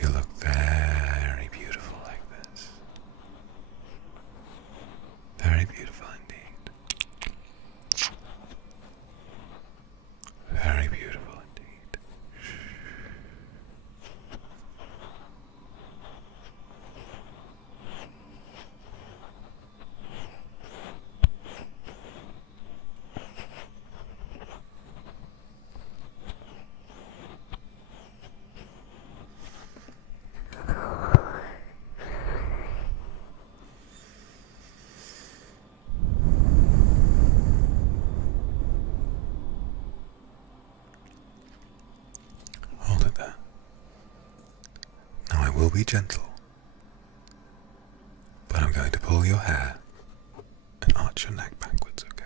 You look very beautiful like this. Very beautiful indeed. Very beautiful indeed. be gentle, but I'm going to pull your hair and arch your neck backwards, okay?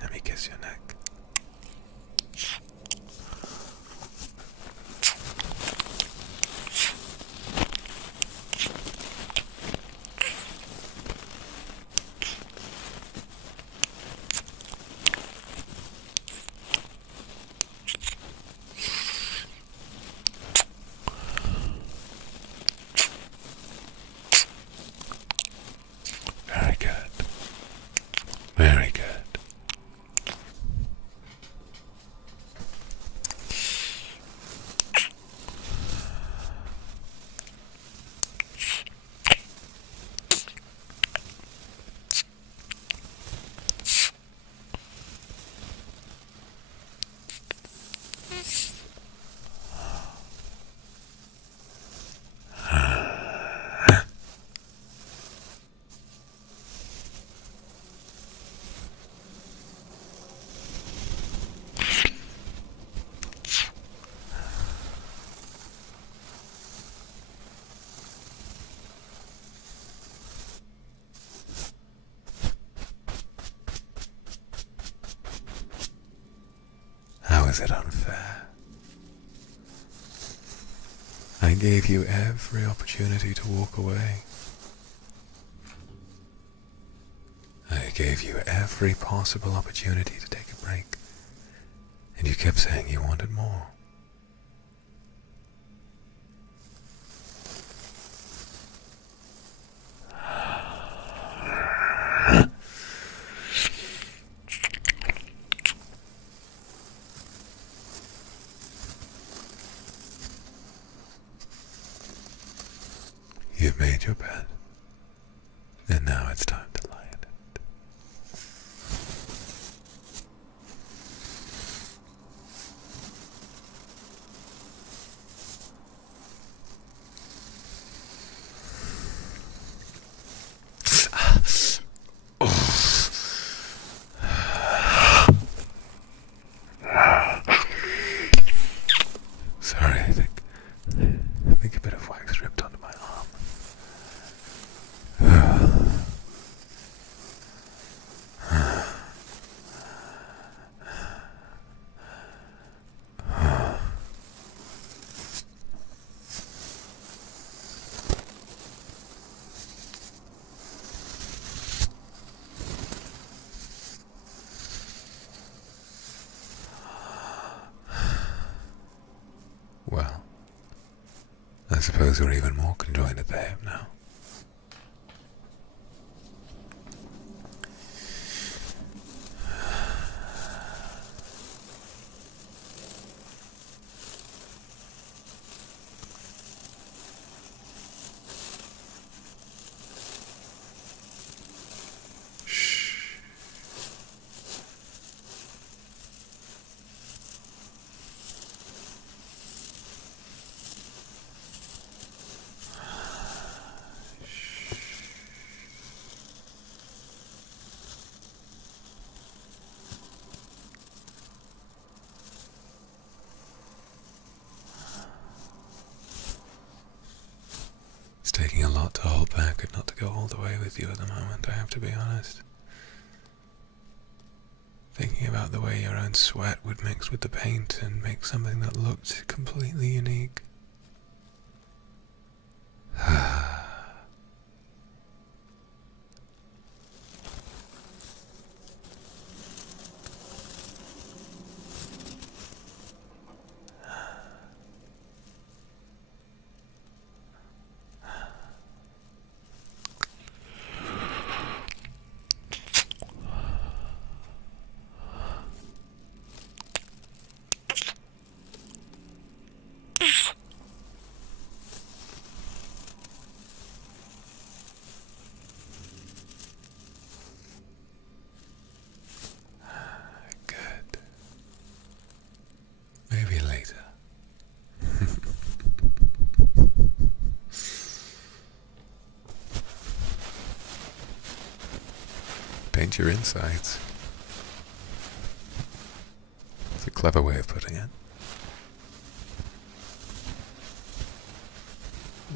Let me kiss your neck. Very good. Very good. How is it unfair? I gave you every opportunity to walk away. I gave you every possible opportunity to take a break, and you kept saying you wanted more. You've made your bed, and now it's time to lie in it. Sorry, I think a bit of wax dripped onto my arm. Well, I suppose we're even more conjoined at the hip now. It's taking a lot to hold back and not to go all the way with you at the moment, I have to be honest. Thinking about the way your own sweat would mix with the paint and make something that looked completely unique. Maybe later. Paint your insides. It's a clever way of putting it.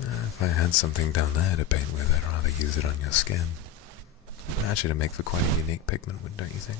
If I had something down there to paint with, I'd rather use it on your skin. Actually, to make for quite a unique pigment, don't you think?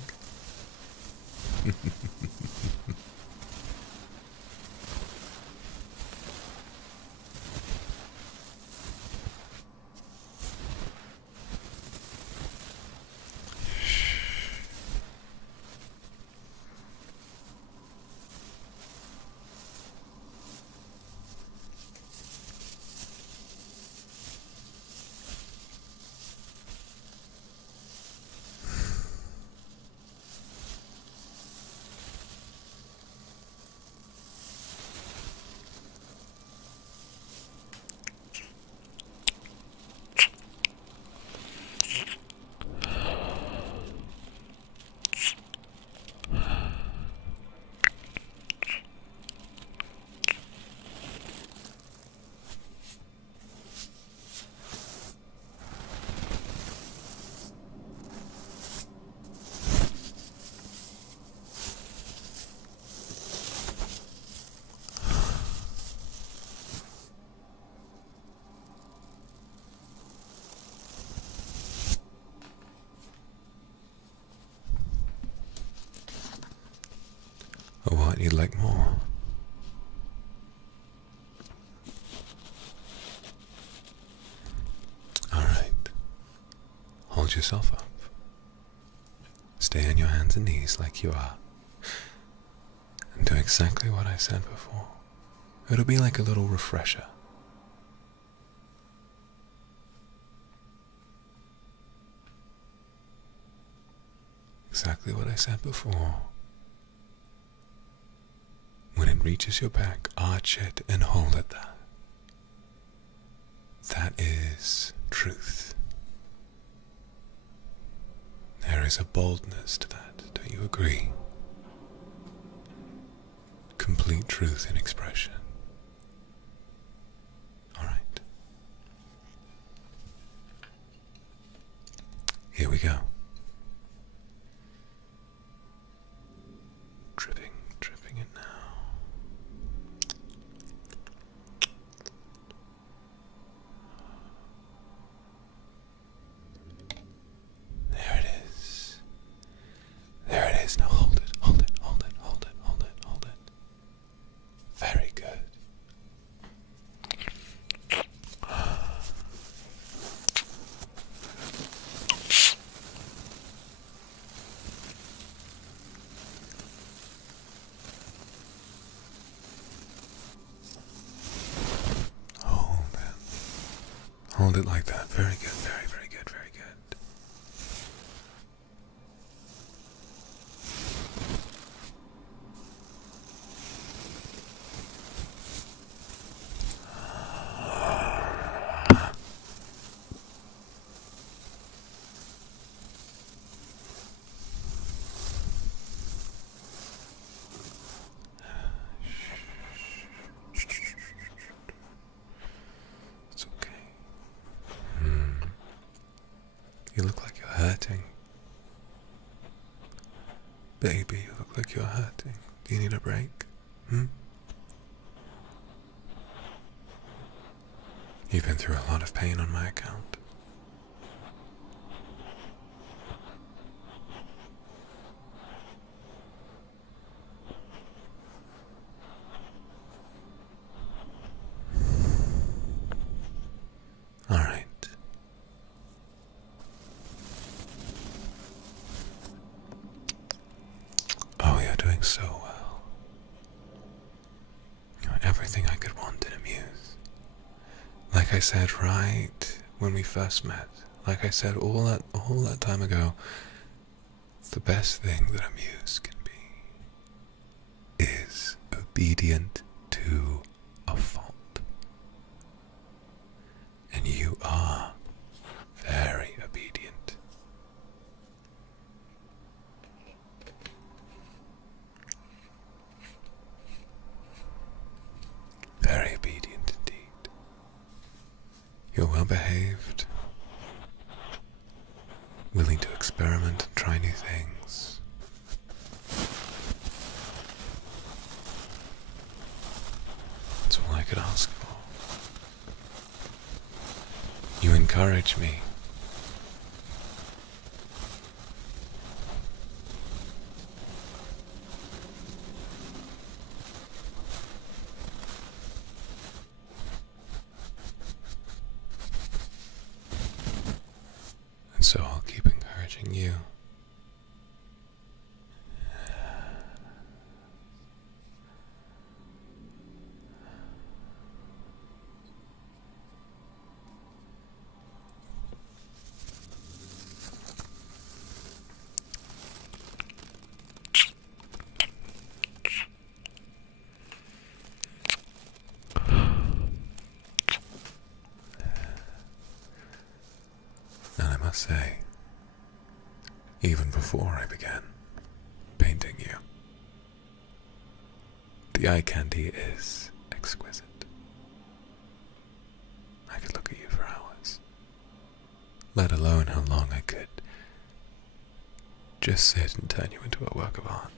Or what, you'd like more? Alright. Hold yourself up. Stay on your hands and knees like you are. And do exactly what I said before. It'll be like a little refresher. Exactly what I said before. When it reaches your back, arch it and hold it there. That is truth. There is a boldness to that, don't you agree? Complete truth in expression. Alright. Here we go. Dripping it now. There it is. There it is. Now hold it, hold it, hold it, hold it, hold it, hold it. Very good. Hold it like that. Very good. Very, very good. Very good. It's okay. You look like you're hurting. Baby, you look like you're hurting. Do you need a break? You've been through a lot of pain on my account. Alright. Oh, you're doing so well. You're everything I could want in a muse. Like I said right when we first met, like I said all that time ago, the best thing that a muse can be is obedient to a fault. And you are very obedient. Very obedient indeed. You're well behaved, willing to experiment and try new things. could ask for. You encourage me. And so I'll keep encouraging you. And I must say, even before I began painting you, the eye candy is exquisite. I could look at you for hours, let alone how long I could just sit and turn you into a work of art.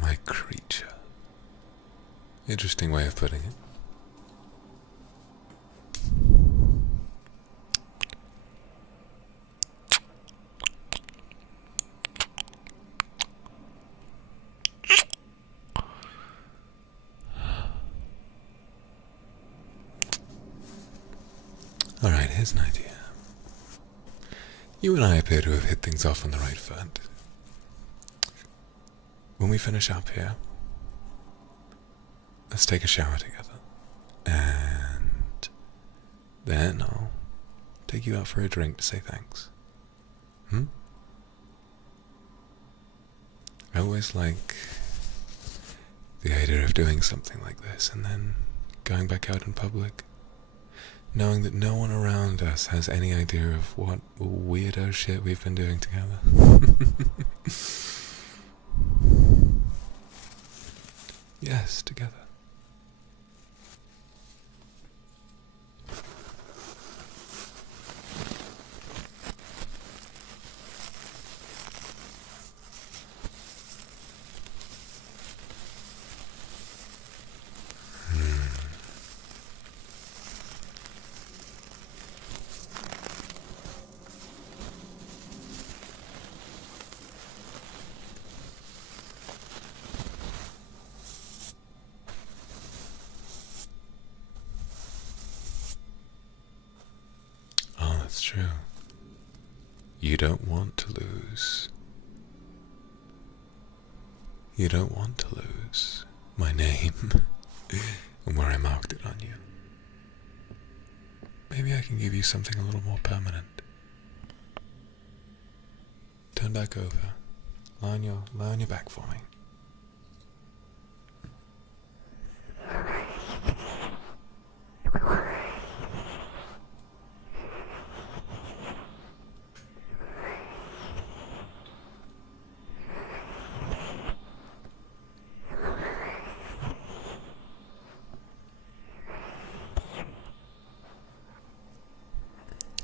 My creature. Interesting way of putting it. Alright, here's an idea. You and I appear to have hit things off on the right foot. When we finish up here, let's take a shower together. And then I'll take you out for a drink to say thanks. I always like the idea of doing something like this and then going back out in public, knowing that no one around us has any idea of what weirdo shit we've been doing together. Yes, together. That's true. You don't want to lose. You don't want to lose my name and where I marked it on you. Maybe I can give you something a little more permanent. Turn back over. Lie on your back for me.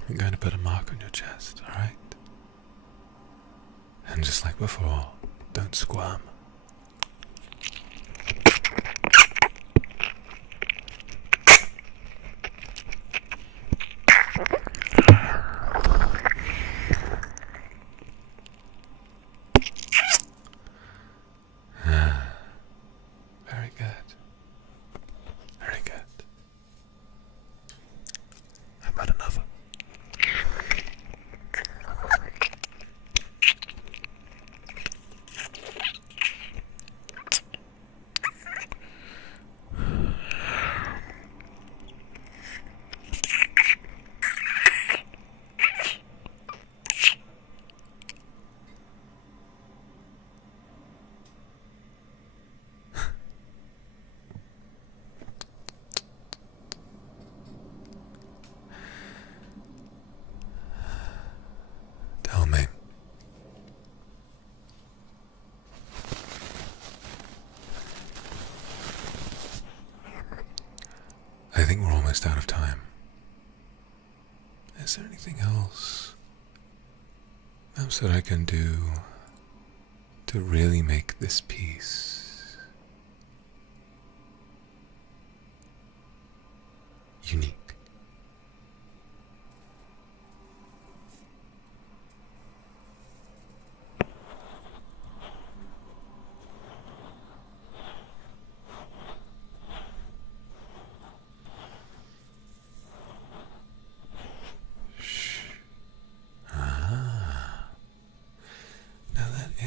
I'm going to put a mark on your chest, alright? And just like before, don't squirm. Very good. Very good. How about another? almost out of time. Is there anything else that I can do to really make this piece unique?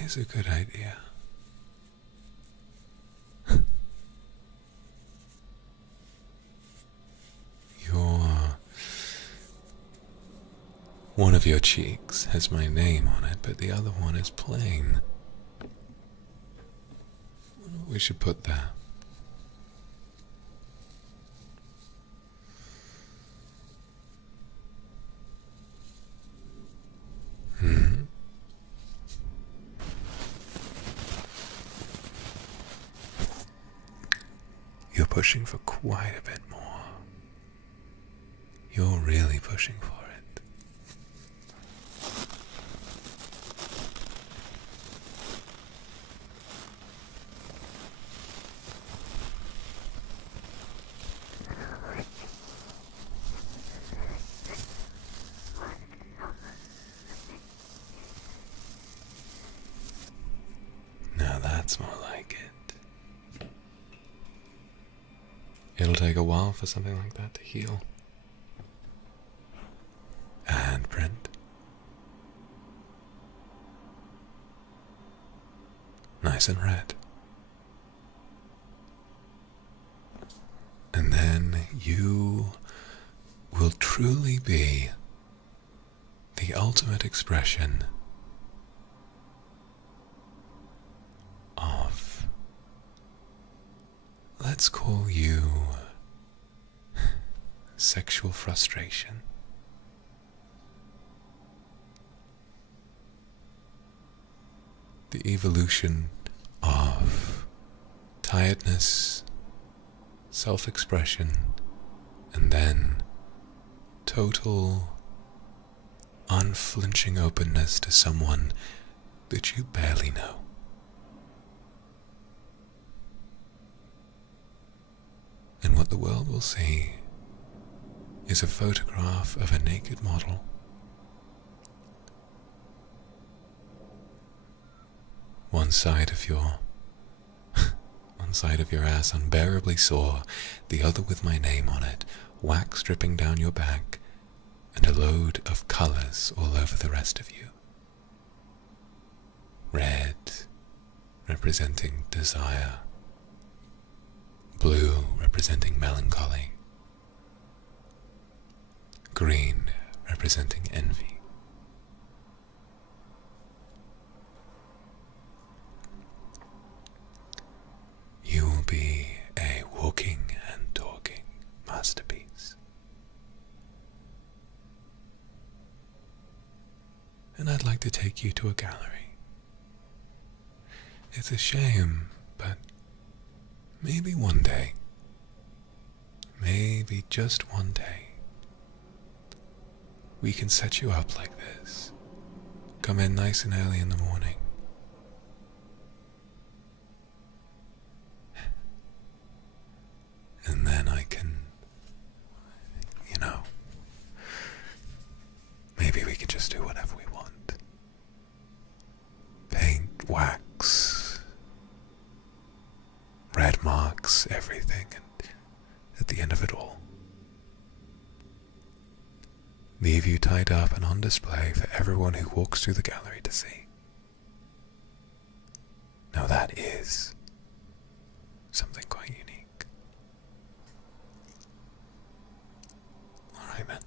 Is a good idea. One of your cheeks has my name on it, but the other one is plain. We should put that. You're pushing for quite a bit more. You're really pushing for it. Now that's more like it. It'll take a while for something like that to heal. And print. Nice and red. And then you will truly be the ultimate expression of, let's call you, sexual frustration. The evolution of tiredness, self-expression, and then total, unflinching openness to someone that you barely know. And what the world will see is a photograph of a naked model. One side of your ass unbearably sore, the other with my name on it, wax dripping down your back, and a load of colors all over the rest of you. Red, representing desire. Blue, representing melancholy. Green, representing envy. You will be a walking and talking masterpiece. And I'd like to take you to a gallery. It's a shame, but maybe one day, maybe just one day, we can set you up like this. Come in nice and early in the morning. And then I can, maybe we can just do whatever we want. Paint, wax, red marks, everything, and at the end of it all, leave you tied up and on display for everyone who walks through the gallery to see. Now that is something quite unique. Alright then,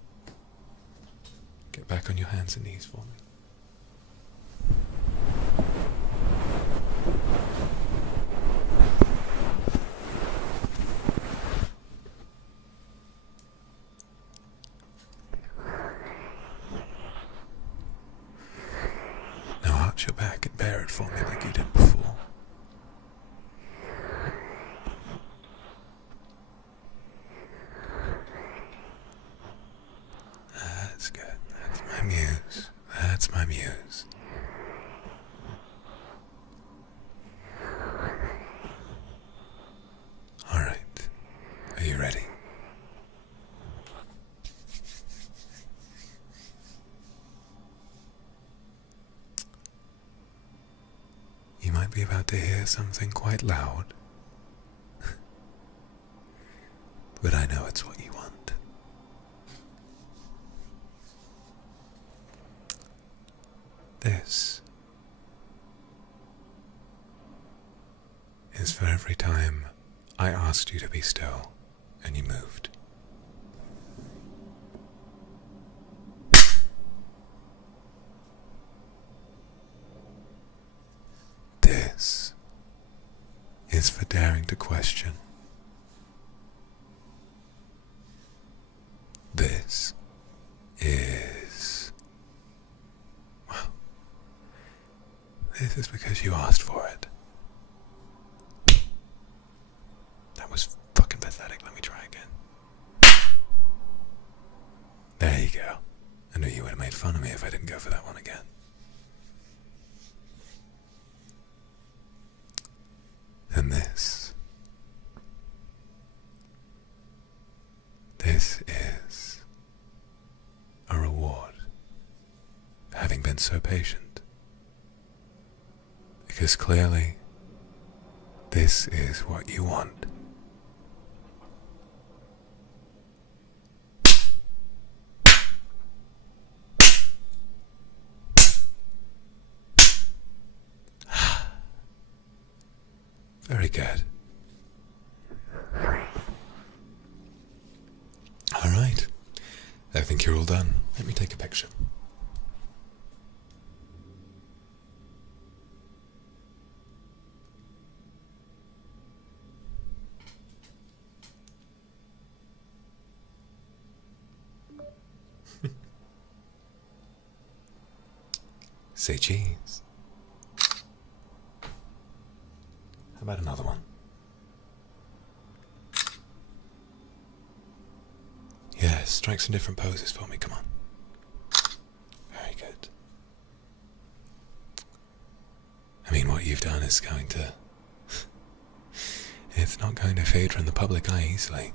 get back on your hands and knees for me. Now arch your back and bear it for me like you did before. might be about to hear something quite loud. But I know it's what you want. This is for every time I asked you to be still and you moved. This is for daring to question. This is... well, this is because you asked for it. That was fucking pathetic. Let me try again. There you go. I knew you would have made fun of me if I didn't go for that one again. And this is a reward for having been so patient. Because clearly, this is what you want. Very good. Alright, I think you're all done. Let me take a picture. Say cheese. How about another one? Yeah, strike some different poses for me, come on. Very good. I mean, what you've done is going to... it's not going to fade from the public eye easily.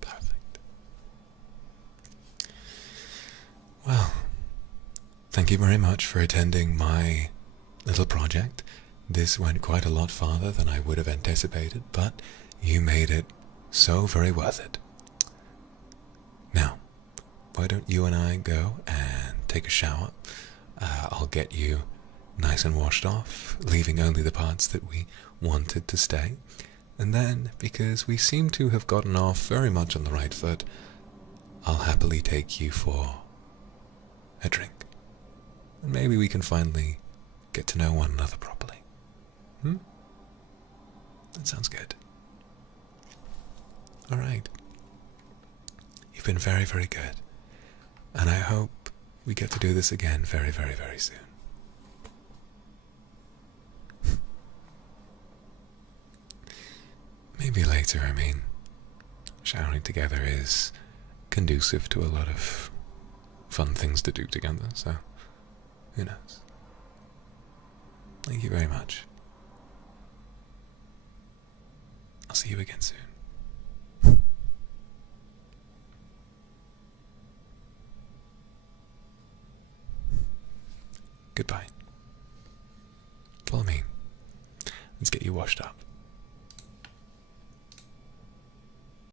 Perfect. Well, thank you very much for attending my little project. This went quite a lot farther than I would have anticipated, but you made it so very worth it. Now, why don't you and I go and take a shower? I'll get you nice and washed off, leaving only the parts that we wanted to stay. And then, because we seem to have gotten off very much on the right foot, I'll happily take you for a drink. And maybe we can finally get to know one another properly. That sounds good. Alright. You've been very, very good. And I hope we get to do this again very, very, very soon. Maybe later, I mean. Showering together is conducive to a lot of fun things to do together, so who knows. Thank you very much. I'll see you again soon. Goodbye. Follow me. Let's get you washed up.